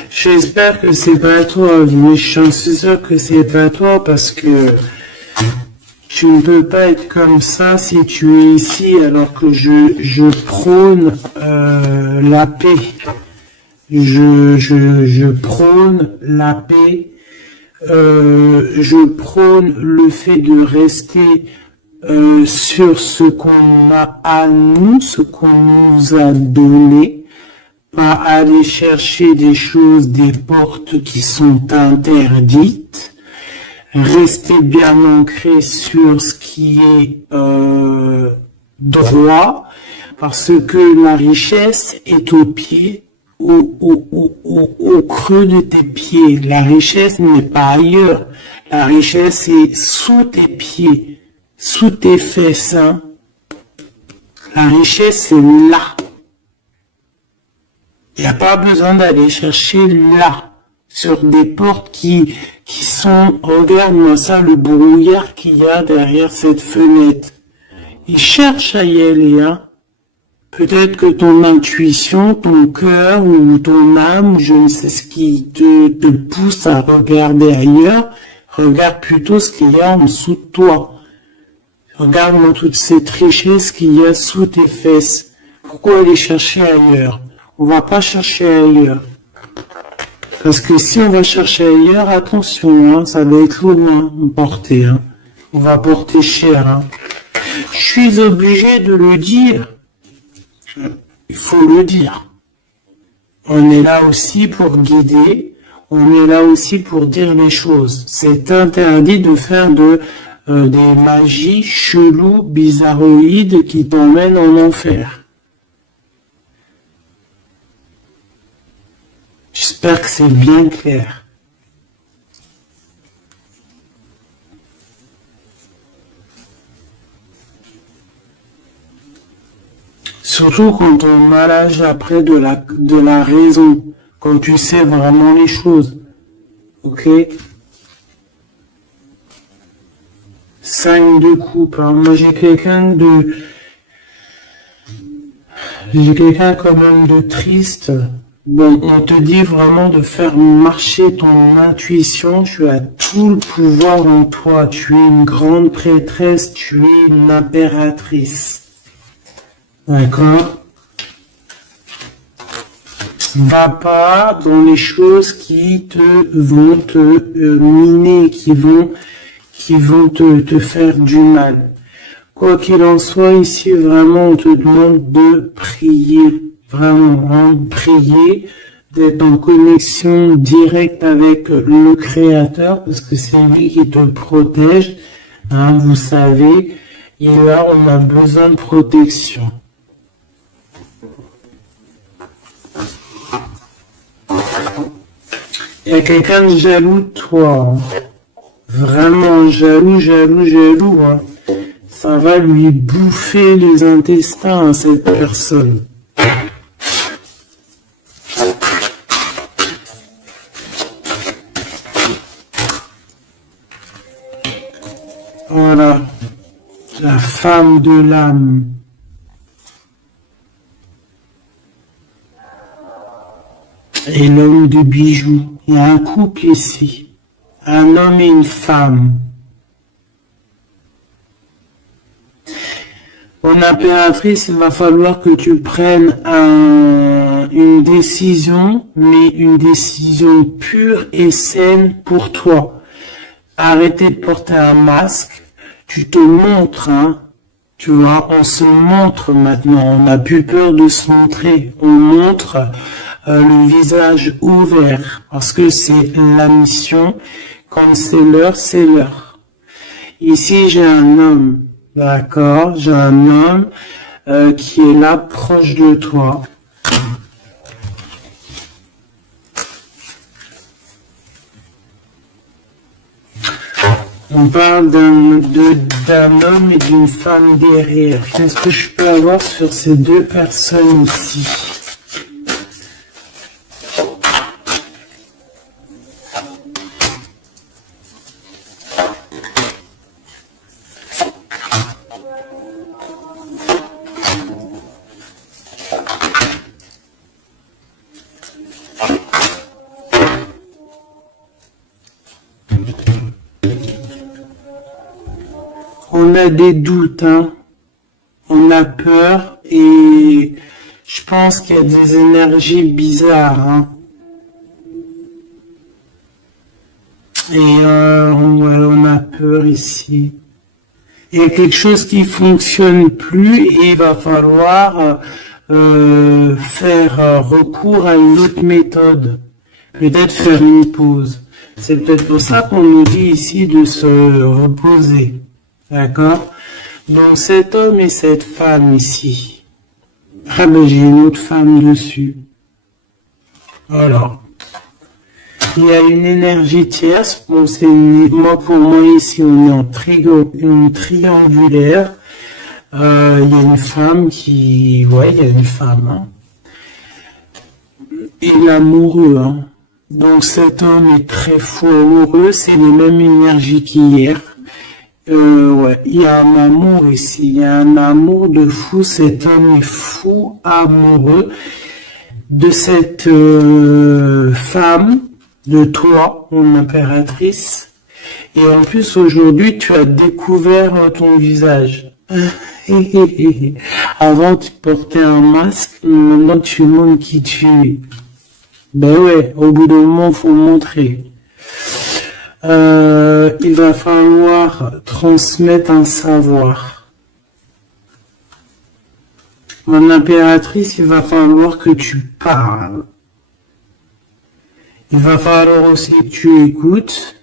J'espère que c'est pas toi, mais je suis sûr que c'est pas toi parce que tu ne peux pas être comme ça si tu es ici alors que je prône la paix. Je prône la paix. Je prône le fait de rester sur ce qu'on a à nous, ce qu'on nous a donné. Pas aller chercher des choses, des portes qui sont interdites, rester bien ancré sur ce qui est droit, parce que la richesse est au pied, au creux de tes pieds. La richesse n'est pas ailleurs, la richesse est sous tes pieds, sous tes fesses. Hein. La richesse est là. Il n'y a pas besoin d'aller chercher là, sur des portes qui sont, regarde-moi ça, le brouillard qu'il y a derrière cette fenêtre. Il cherche à y aller, hein. Peut-être que ton intuition, ton cœur ou ton âme, je ne sais ce qui te pousse à regarder ailleurs, regarde plutôt ce qu'il y a en dessous de toi. Regarde-moi toutes ces richesses qu'il y a sous tes fesses. Pourquoi aller chercher ailleurs? On va pas chercher ailleurs. Parce que si on va chercher ailleurs, attention, hein, ça va être lourd à porter. Hein. On va porter cher. Hein. Je suis obligé de le dire. Il faut le dire. On est là aussi pour guider. On est là aussi pour dire les choses. C'est interdit de faire des magies cheloues, bizarroïdes qui t'emmènent en enfer. J'espère que c'est bien clair. Surtout quand on a l'âge après de la raison, quand tu sais vraiment les choses. Ok? 5 de coupe. Hein. Moi j'ai quelqu'un quand même de triste. Bon, on te dit vraiment de faire marcher ton intuition, tu as tout le pouvoir en toi, tu es une grande prêtresse, tu es une impératrice. D'accord? Va pas dans les choses qui vont te miner, qui vont te faire du mal. Quoi qu'il en soit, ici, vraiment, on te demande de prier. Vraiment, prier, d'être en connexion directe avec le Créateur, parce que c'est lui qui te protège, hein, vous savez, et là, on a besoin de protection. Il y a quelqu'un de jaloux de toi, hein. Vraiment jaloux, hein. Ça va lui bouffer les intestins à cette personne. Voilà, la femme de l'âme. Et l'homme de bijoux. Il y a un couple ici. Un homme et une femme. Mon impératrice, il va falloir que tu prennes une décision, mais une décision pure et saine pour toi. Arrêtez de porter un masque, tu te montres, hein, tu vois, on se montre maintenant, on n'a plus peur de se montrer, on montre le visage ouvert, parce que c'est la mission, quand c'est l'heure, c'est l'heure. Ici, j'ai un homme, d'accord, j'ai un homme, qui est là, proche de toi. On parle d'un homme et d'une femme guerrière. Qu'est-ce que je peux avoir sur ces deux personnes ici? On a des doutes, hein. On a peur et je pense qu'il y a des énergies bizarres, hein. Et on a peur ici. Il y a quelque chose qui fonctionne plus et il va falloir faire recours à une autre méthode. Peut-être faire une pause. C'est peut-être pour ça qu'on nous dit ici de se reposer. D'accord? Donc cet homme et cette femme ici. Ah ben j'ai une autre femme dessus. Alors. Il y a une énergie tierce. Bon, c'est pour moi ici on est en triangulaire. Il y a une femme qui... Ouais, il y a une femme. Hein. Il est amoureux. Hein. Donc cet homme est très fou amoureux. C'est la même énergie qu'hier. Ouais, il y a un amour ici, il y a un amour de fou, cet homme est fou, amoureux de cette femme, de toi, mon impératrice, et en plus aujourd'hui tu as découvert ton visage. Avant tu portais un masque, maintenant tu montres qui tu es. Ben ouais, au bout d'un moment faut montrer. Il va falloir transmettre un savoir. Mon impératrice, il va falloir que tu parles. Il va falloir aussi que tu écoutes.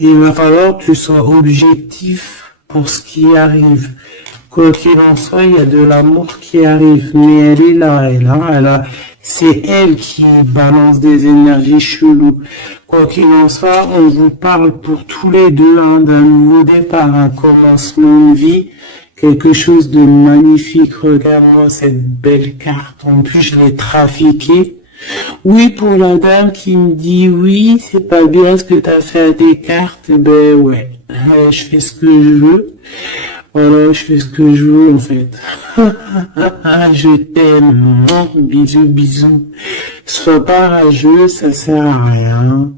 Il va falloir que tu sois objectif pour ce qui arrive. Quoi qu'il en soit, il y a de l'amour qui arrive. Mais elle est là, c'est elle qui balance des énergies cheloues. Quoi qu'il en soit, on vous parle pour tous les deux hein, d'un nouveau départ, un commencement de vie, quelque chose de magnifique. Regarde-moi cette belle carte. En plus, je l'ai trafiquée. Oui, pour la dame qui me dit oui, c'est pas bien ce que tu as fait à tes cartes. Ben ouais, je fais ce que je veux. Voilà, je fais ce que je veux en fait. Je t'aime. Bisous, bisous. Sois pas rageux, ça sert à rien.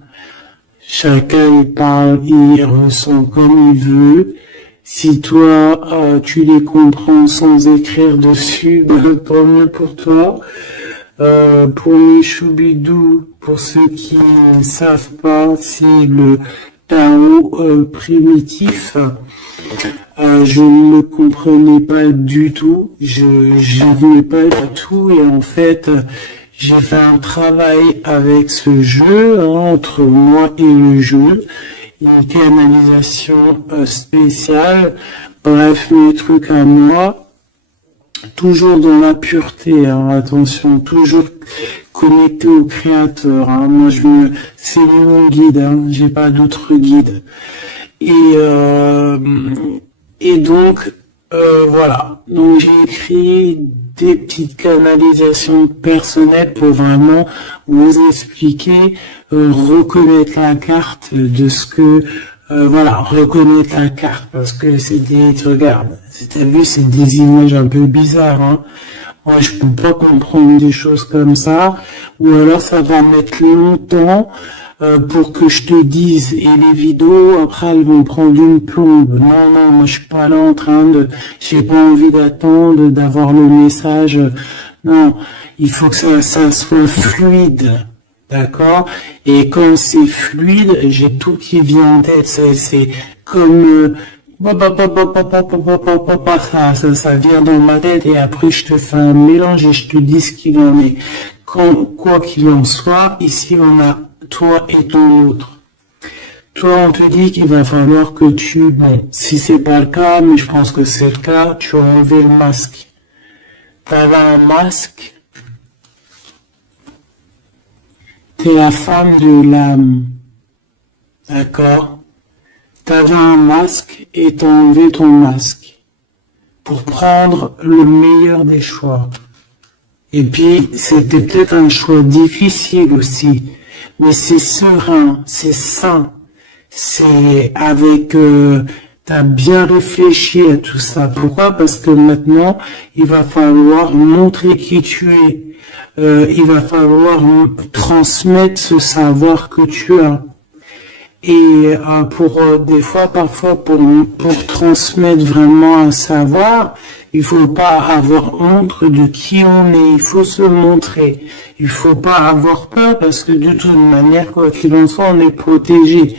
Chacun il parle, il ressent comme il veut. Si toi, tu les comprends sans écrire dessus, ben, tant mieux pour toi. Pour les choubidous, pour ceux qui ne savent pas, c'est le Tao primitif. Je ne le comprenais pas du tout, je n'aimais pas du tout et en fait j'ai fait un travail avec ce jeu hein, entre moi et le jeu, une canalisation spéciale, bref mes trucs à moi, toujours dans la pureté, hein, attention, toujours connecté au créateur, hein, moi c'est mon guide, hein, j'ai pas d'autre guide. Et donc, voilà. Donc, j'ai écrit des petites canalisations personnelles pour vraiment vous expliquer, reconnaître la carte de ce que, voilà, reconnaître la carte parce que c'est des, regarde, t'as vu, c'est des images un peu bizarres, hein. Moi, je peux pas comprendre des choses comme ça, ou alors ça va mettre longtemps, pour que je te dise, et les vidéos, après, elles vont prendre une plombe. Non, non, moi, je suis pas là en train de, j'ai pas envie d'attendre, d'avoir le message. Non, il faut que ça soit fluide. D'accord? Et quand c'est fluide, j'ai tout qui vient en tête. C'est comme, ça vient dans ma tête et après je te fais un mélange et je te dis ce qu'il en est. Quoi qu'il en soit, ici on a toi et ton autre. Toi, on te dit qu'il va falloir que tu, bon, si c'est pas le cas, mais je pense que c'est le cas, tu as enlevé le masque. t'avais un masque, t'es la femme de l'âme, d'accord? T'avais un masque et t'as enlevé ton masque pour prendre le meilleur des choix. Et puis, c'était peut-être un choix difficile aussi, mais c'est serein, c'est sain, c'est avec... t'as bien réfléchi à tout ça. Pourquoi? Parce que maintenant, il va falloir montrer qui tu es. Il va falloir transmettre ce savoir que tu as. Et des fois, parfois, pour transmettre vraiment un savoir, il faut pas avoir honte de qui on est. Il faut se montrer. Il faut pas avoir peur parce que de toute manière, quoi qu'il en soit, on est protégé.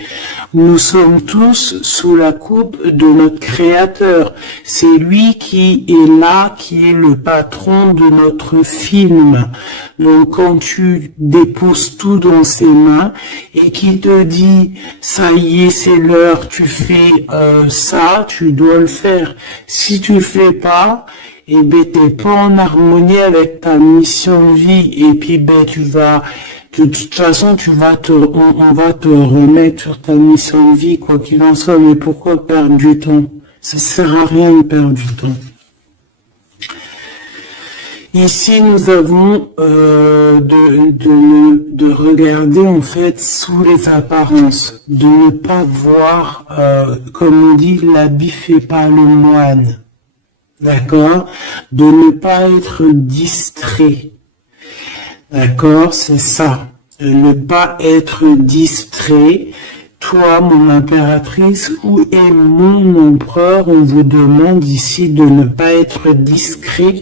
Nous sommes tous sous la coupe de notre Créateur. C'est lui qui est là, qui est le patron de notre film. Donc quand tu déposes tout dans ses mains et qu'il te dit ça y est, c'est l'heure, tu fais ça, tu dois le faire. Si tu le fais pas, et ben t'es pas en harmonie avec ta mission de vie et puis ben de toute façon on va te remettre sur ta mission de vie quoi qu'il en soit. Mais pourquoi perdre du temps? Ça sert à rien de perdre du temps. Ici, nous avons de regarder en fait sous les apparences, de ne pas voir, comme on dit, l'habit fait pas le moine, d'accord? De ne pas être distrait, d'accord? C'est ça, de ne pas être distrait. Toi, mon impératrice, où est mon empereur? On vous demande ici de ne pas être discret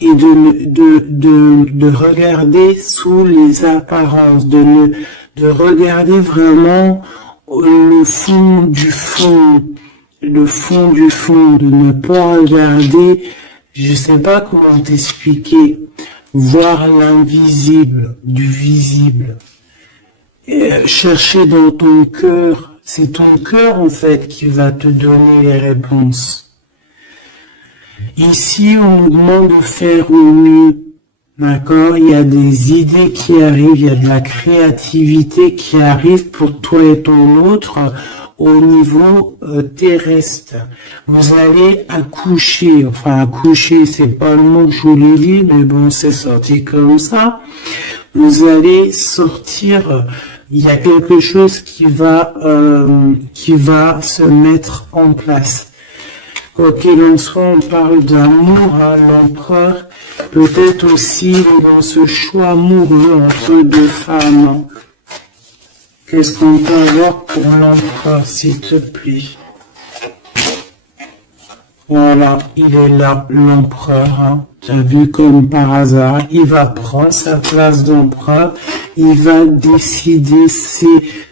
et de regarder sous les apparences, de regarder vraiment le fond du fond, de ne pas regarder, je sais pas comment t'expliquer, voir l'invisible du visible. Chercher dans ton cœur, c'est ton cœur en fait qui va te donner les réponses. Ici, on nous demande de faire au mieux, d'accord? Il y a des idées qui arrivent, il y a de la créativité qui arrive pour toi et ton autre au niveau terrestre. Vous allez accoucher, enfin accoucher, c'est pas le mot que je voulais dire, mais bon, c'est sorti comme ça. Vous allez sortir. Il y a quelque chose qui va se mettre en place. Quoi qu'il en soit, on parle d'amour à l'empereur, peut-être aussi dans ce choix amoureux entre deux femmes. Qu'est-ce qu'on peut avoir pour l'empereur, s'il te plaît? Voilà, il est là, l'empereur. Hein. Tu as vu comme par hasard, il va prendre sa place d'empereur, il va décider.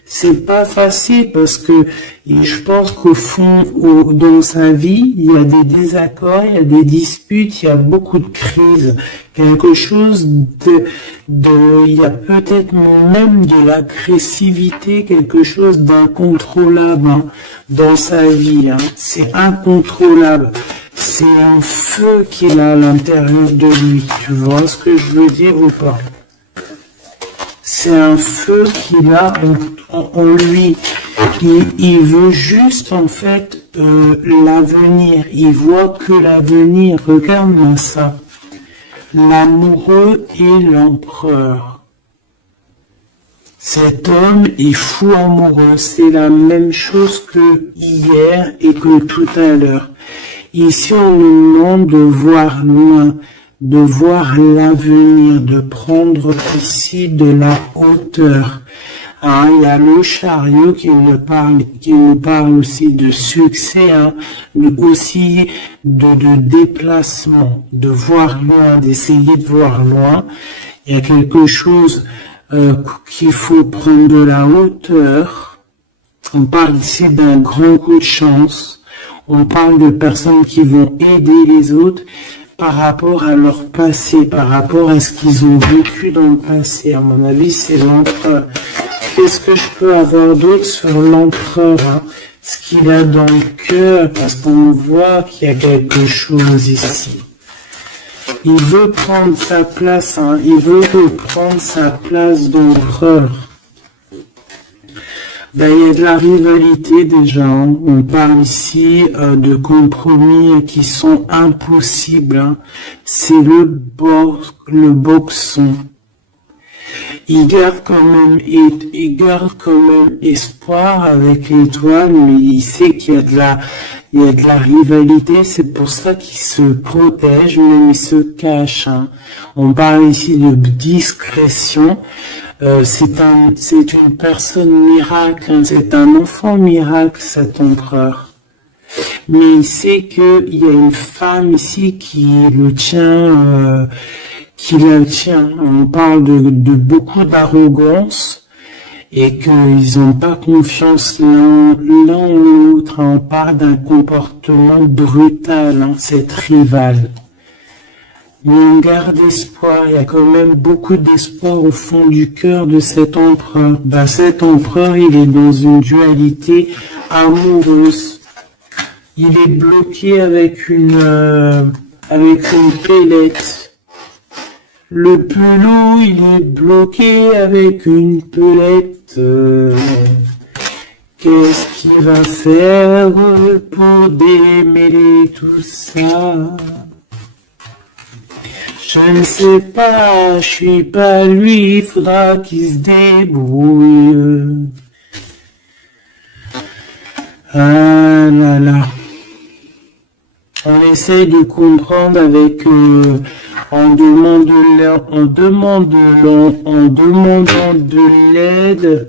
C'est pas facile parce que je pense qu'au fond, dans sa vie, il y a des désaccords, il y a des disputes, il y a beaucoup de crises. Quelque chose il y a peut-être même de l'agressivité, quelque chose d'incontrôlable hein, dans sa vie. Hein. C'est incontrôlable. C'est un feu qu'il a à l'intérieur de lui. Tu vois ce que je veux dire ou pas? C'est un feu qu'il a en lui. Il veut juste en fait l'avenir. Il voit que l'avenir. Regarde-moi ça. L'amoureux et l'empereur. Cet homme est fou amoureux. C'est la même chose que hier et que tout à l'heure. Ici, on nous demande de voir loin, de voir l'avenir, de prendre ici de la hauteur. Hein, il y a le chariot qui nous parle aussi de succès, hein, mais aussi de déplacement, de voir loin, d'essayer de voir loin. Il y a quelque chose qu'il faut prendre de la hauteur. On parle ici d'un grand coup de chance. On parle de personnes qui vont aider les autres par rapport à leur passé, par rapport à ce qu'ils ont vécu dans le passé. À mon avis, c'est l'empereur. Qu'est-ce que je peux avoir d'autre sur l'empereur hein? Ce qu'il a dans le cœur, parce qu'on voit qu'il y a quelque chose ici. Il veut prendre sa place, hein. Il veut prendre sa place d'empereur. Ben, il y a de la rivalité déjà, hein. On parle ici de compromis qui sont impossibles, hein. C'est le boxon. Il garde quand même espoir avec l'étoile, mais il sait qu'il y a de la rivalité. C'est pour ça qu'il se protège, même il se cache, hein. On parle ici de discrétion. C'est une personne miracle, hein. C'est un enfant miracle, cet empereur. Mais il sait qu'il y a une femme ici qui le tient, On parle de beaucoup d'arrogance et qu'ils n'ont pas confiance l'un en l'autre. On parle d'un comportement brutal, hein, cette rivale. Mais on garde espoir, il y a quand même beaucoup d'espoir au fond du cœur de cet empereur. Ben, cet empereur, il est dans une dualité amoureuse. Il est bloqué avec une pellette. Le pelot, il est bloqué avec une pelette. Qu'est-ce qu'il va faire pour démêler tout ça? Je ne sais pas, je suis pas lui, il faudra qu'il se débrouille. Ah là là. On essaye de comprendre avec, en demandant de l'aide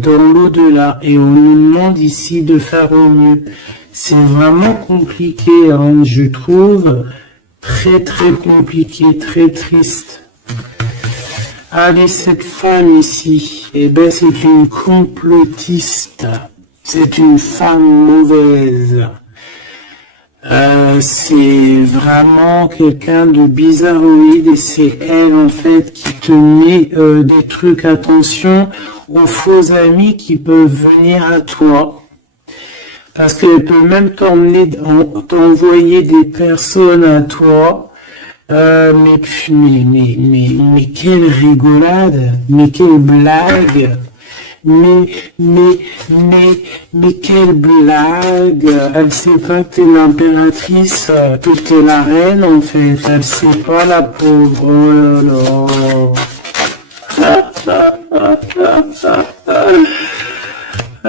dans l'au-delà, et on nous demande ici de faire au mieux. C'est vraiment compliqué, hein, je trouve. Très très compliqué, très triste. Allez, cette femme ici, eh ben c'est une complotiste. C'est une femme mauvaise. C'est vraiment quelqu'un de bizarroïde et c'est elle en fait qui te met des trucs. Attention aux faux amis qui peuvent venir à toi. Parce qu'elle peut même t'envoyer des personnes à toi. Mais quelle rigolade, mais quelle blague, mais quelle blague. Elle sait pas que t'es l'impératrice, que t'es la reine en fait. Elle sait pas, la pauvre. Oh là là.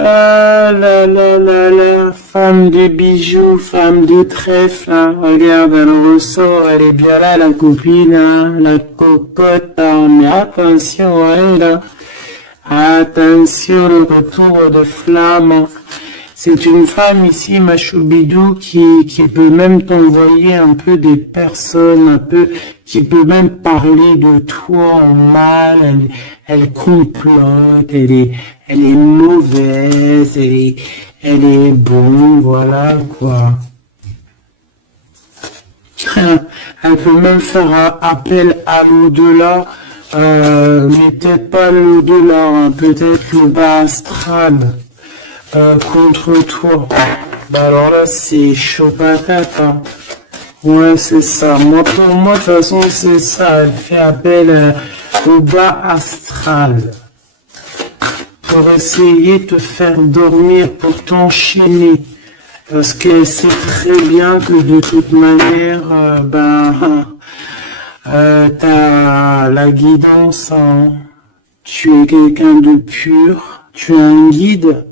Ah là là là là, femme de bijoux, femme de trèfle, hein. Regarde, elle ressort, elle est bien là, la copine, hein, la cocotte, hein. Mais attention à elle, hein. Attention, le retour de flamme, hein. C'est une femme ici, ma choubidou, qui peut même t'envoyer un peu des personnes, qui peut même parler de toi en mal, elle complote, elle est mauvaise, elle est bonne, voilà, quoi. Elle peut même faire appel à l'au-delà, mais peut-être pas l'au-delà, hein, peut-être le bas astral. Contre toi. Bah alors là, c'est chaud patate, hein. Ouais, c'est ça. Pour moi, de toute façon, c'est ça. Elle fait appel au bas astral. Pour essayer de te faire dormir, pour t'enchaîner. Parce qu'elle sait très bien que de toute manière, t'as la guidance, hein. Tu es quelqu'un de pur. Tu as un guide.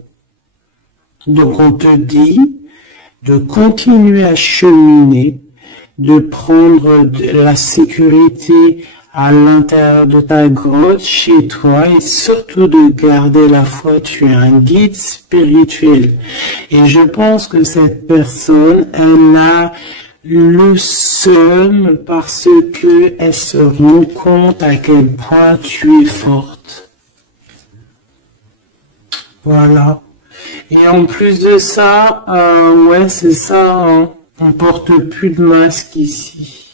Donc on te dit de continuer à cheminer, de prendre de la sécurité à l'intérieur de ta grotte, chez toi, et surtout de garder la foi. Tu es un guide spirituel. Et je pense que cette personne, elle a le seum parce que elle se rend compte à quel point tu es forte. Voilà. Et en plus de ça, ouais, c'est ça, hein, on porte plus de masque ici.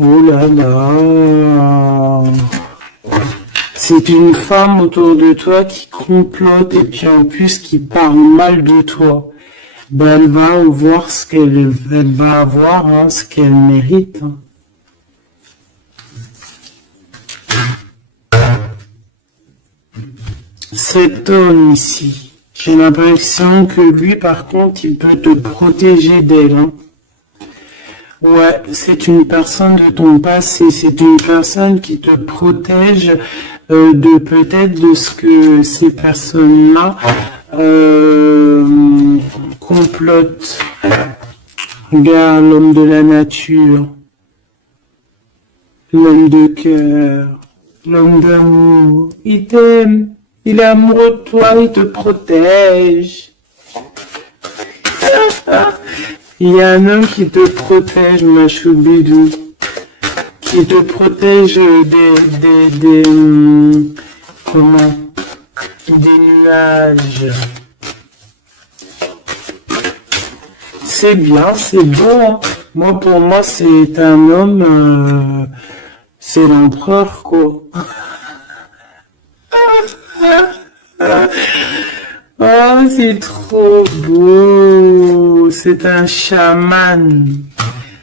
Oh là là. C'est une femme autour de toi qui complote et puis en plus qui parle mal de toi. Ben, elle va voir ce qu'elle va avoir, hein, ce qu'elle mérite. Hein. Cet homme ici, j'ai l'impression que lui, par contre, il peut te protéger d'elle. Hein. Ouais, c'est une personne de ton passé, c'est une personne qui te protège de peut-être de ce que ces personnes-là complotent. Regarde l'homme de la nature, l'homme de cœur, l'homme d'amour, il t'aime, il est amoureux de toi, il te protège. Il y a un homme qui te protège, ma choubidou, qui te protège comment, des nuages. C'est bien, c'est beau. Hein. Moi, pour moi, c'est un homme, c'est l'empereur, quoi. Oh, c'est trop beau. C'est un chaman.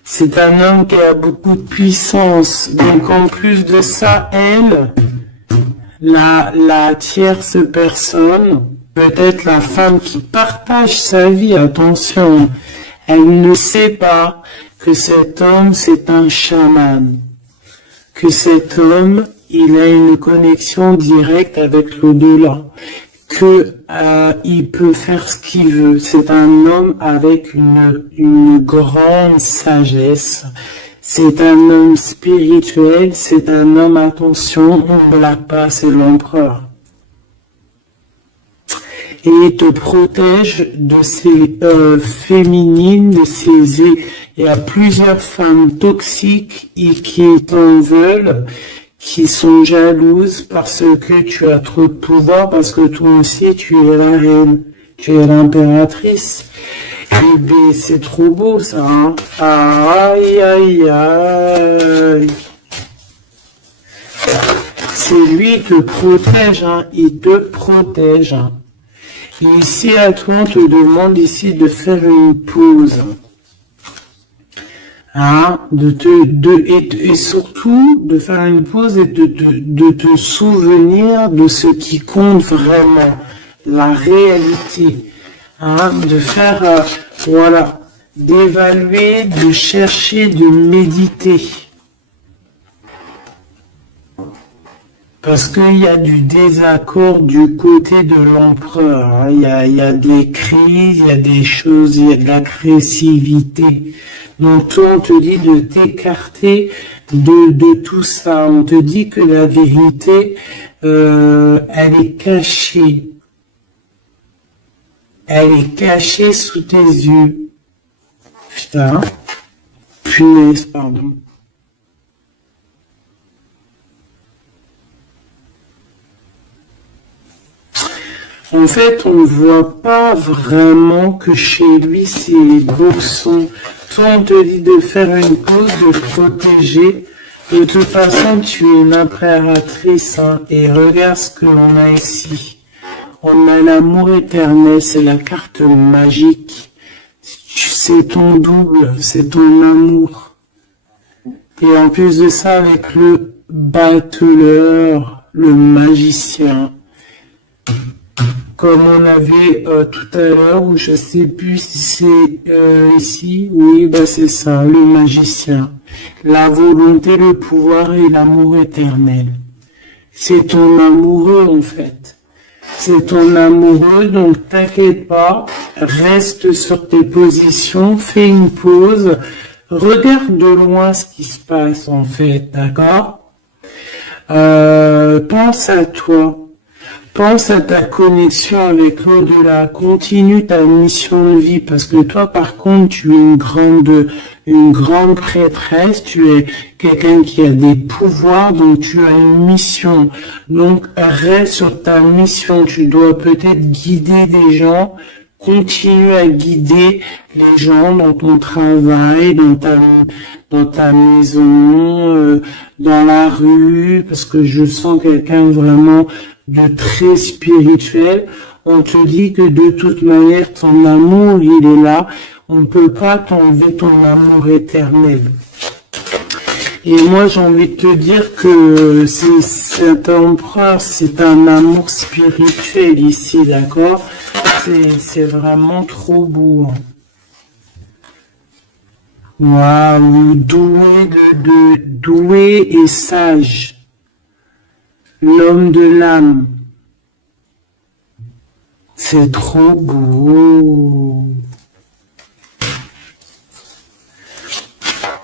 C'est un homme qui a beaucoup de puissance. Donc, en plus de ça, elle, la tierce personne, peut-être la femme qui partage sa vie, attention, elle ne sait pas que cet homme, c'est un chaman. Que cet homme, il a une connexion directe avec l'au-delà. Que il peut faire ce qu'il veut. C'est un homme avec une grande sagesse. C'est un homme spirituel. C'est un homme, attention, on ne blague pas, c'est l'empereur. Et il te protège de ces féminines, de ces... Il y a plusieurs femmes toxiques et qui t'en veulent, qui sont jalouses parce que tu as trop de pouvoir, parce que toi aussi tu es la reine, tu es l'impératrice. Et bien c'est trop beau ça, hein. Aïe aïe aïe. C'est lui qui te protège, hein. Il te protège. Hein. Et ici à toi on te demande ici de faire une pause. Hein, et surtout de faire une pause et de te souvenir de ce qui compte vraiment, la réalité, hein, de faire, voilà, d'évaluer, de chercher, de méditer. Parce qu'il y a du désaccord du côté de l'empereur, hein. Il y a des crises, il y a des choses, il y a de l'agressivité. Donc toi, on te dit de t'écarter de tout ça. On te dit que la vérité, elle est cachée. Elle est cachée sous tes yeux. Putain. Punaise, pardon. En fait, on ne voit pas vraiment que chez lui, c'est boxon. Soit on te dit de faire une pause, de protéger. De toute façon, tu es une impératrice. Hein, et regarde ce que l'on a ici. On a l'amour éternel, c'est la carte magique. C'est ton double, c'est ton amour. Et en plus de ça, avec le battleur, le magicien. Comme on avait tout à l'heure, ou je sais plus si c'est ici, oui, bah c'est ça, le magicien. La volonté, le pouvoir et l'amour éternel. C'est ton amoureux en fait. C'est ton amoureux, donc t'inquiète pas, reste sur tes positions, fais une pause, regarde de loin ce qui se passe en fait, d'accord? Pense à toi. Pense à ta connexion avec l'au-delà, continue ta mission de vie, parce que toi, par contre, tu es une grande prêtresse, tu es quelqu'un qui a des pouvoirs, donc tu as une mission. Donc, reste sur ta mission, tu dois peut-être guider des gens, continue à guider les gens dans ton travail, dans ta maison, dans la rue, parce que je sens quelqu'un vraiment de très spirituel. On te dit que de toute manière, ton amour, il est là. On ne peut pas t'enlever ton amour éternel. Et moi, j'ai envie de te dire que cet empereur, c'est un amour spirituel ici, d'accord? C'est vraiment trop beau. Waouh, doué et sage. L'homme de l'âme. C'est trop beau.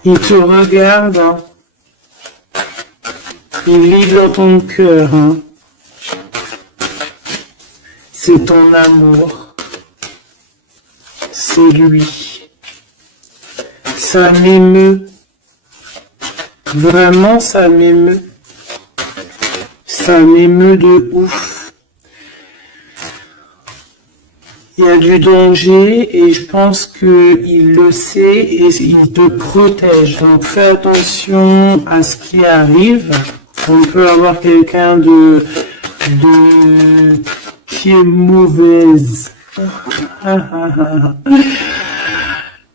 Il te regarde, hein. Il vit dans ton cœur, hein. C'est ton amour. C'est lui. Ça m'émeut. Vraiment, ça m'émeut. Ça m'émeut de ouf. Il y a du danger et je pense qu'il le sait et il te protège. Donc fais attention à ce qui arrive. On peut avoir quelqu'un qui est mauvaise.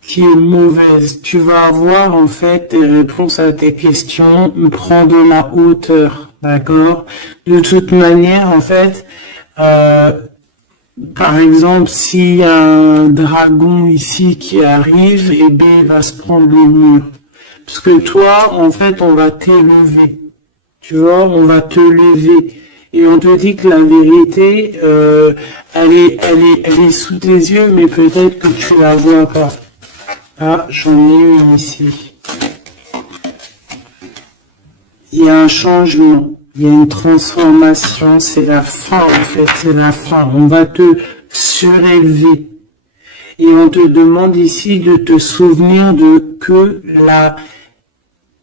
Qui est mauvaise. Tu vas avoir en fait des réponses à tes questions. Prends de la hauteur. D'accord? De toute manière, en fait, par exemple, s'il y a un dragon ici qui arrive, eh bien, il va se prendre le mur. Parce que toi, en fait, on va t'élever. Tu vois, on va te lever. Et on te dit que la vérité, elle est sous tes yeux, mais peut-être que tu la vois pas. Ah, j'en ai une ici. Il y a un changement. Il y a une transformation, c'est la fin en fait, c'est la fin. On va te surélever. Et on te demande ici de te souvenir de que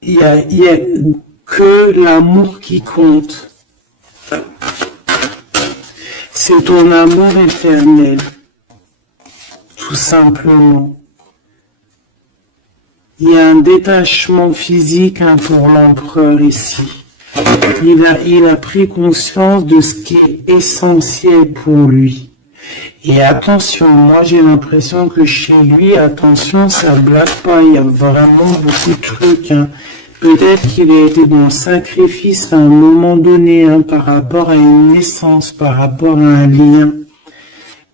il y a que l'amour qui compte. C'est ton amour éternel. Tout simplement. Il y a un détachement physique pour l'empereur ici. Il a pris conscience de ce qui est essentiel pour lui. Et attention, moi j'ai l'impression que chez lui, attention, ça blague pas, il y a vraiment beaucoup de trucs. Hein. Peut-être qu'il a été dans le sacrifice à un moment donné, hein, par rapport à une naissance, par rapport à un lien.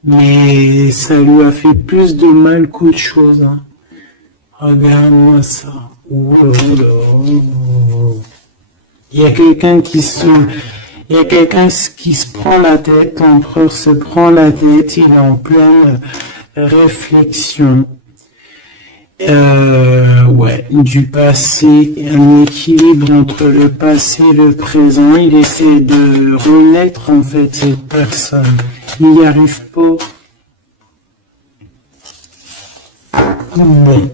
Mais ça lui a fait plus de mal qu'autre chose. Hein. Regarde-moi ça. Oh là là. Il y a quelqu'un qui se prend la tête, l'empereur se prend la tête, il est en pleine réflexion. Ouais, du passé, un équilibre entre le passé et le présent. Il essaie de renaître en fait cette personne. Il n'y arrive pas. Bon.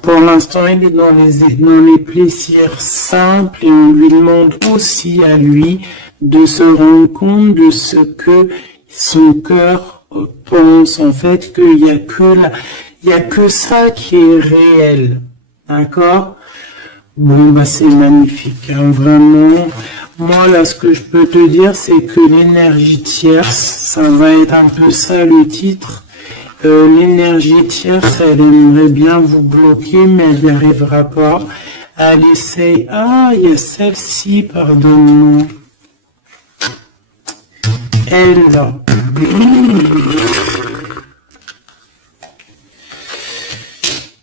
Pour l'instant, il est dans les plaisirs simples et on lui demande aussi à lui de se rendre compte de ce que son cœur pense. En fait, qu'il y a que ça qui est réel. D'accord? Bon, bah, c'est magnifique, hein, vraiment. Moi, là, ce que je peux te dire, c'est que l'énergie tierce, ça va être un peu ça le titre. L'énergie tierce, elle aimerait bien vous bloquer, mais elle n'y arrivera pas. Elle essaye. Ah, il y a celle-ci, pardonne-moi. Elle, là.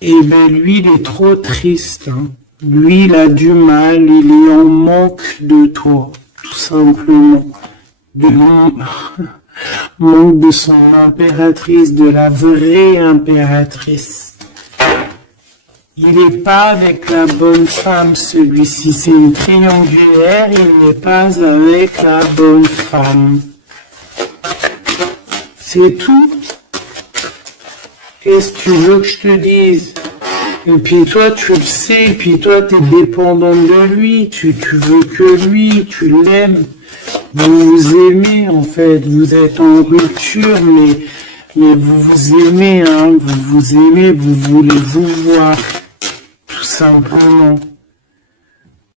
Et ben lui, il est trop triste. Hein. Lui, il a du mal, il est en manque de toi, tout simplement. Manque de son impératrice, de la vraie impératrice. Il n'est pas avec la bonne femme, celui-ci. C'est une triangulaire, il n'est pas avec la bonne femme. C'est tout. Qu'est-ce que tu veux que je te dise? Et puis toi, tu le sais, et puis toi, tu es dépendant de lui, tu veux que lui, tu l'aimes. Vous vous aimez, en fait, vous êtes en rupture, mais vous vous aimez, hein, vous vous aimez, vous voulez vous voir, tout simplement.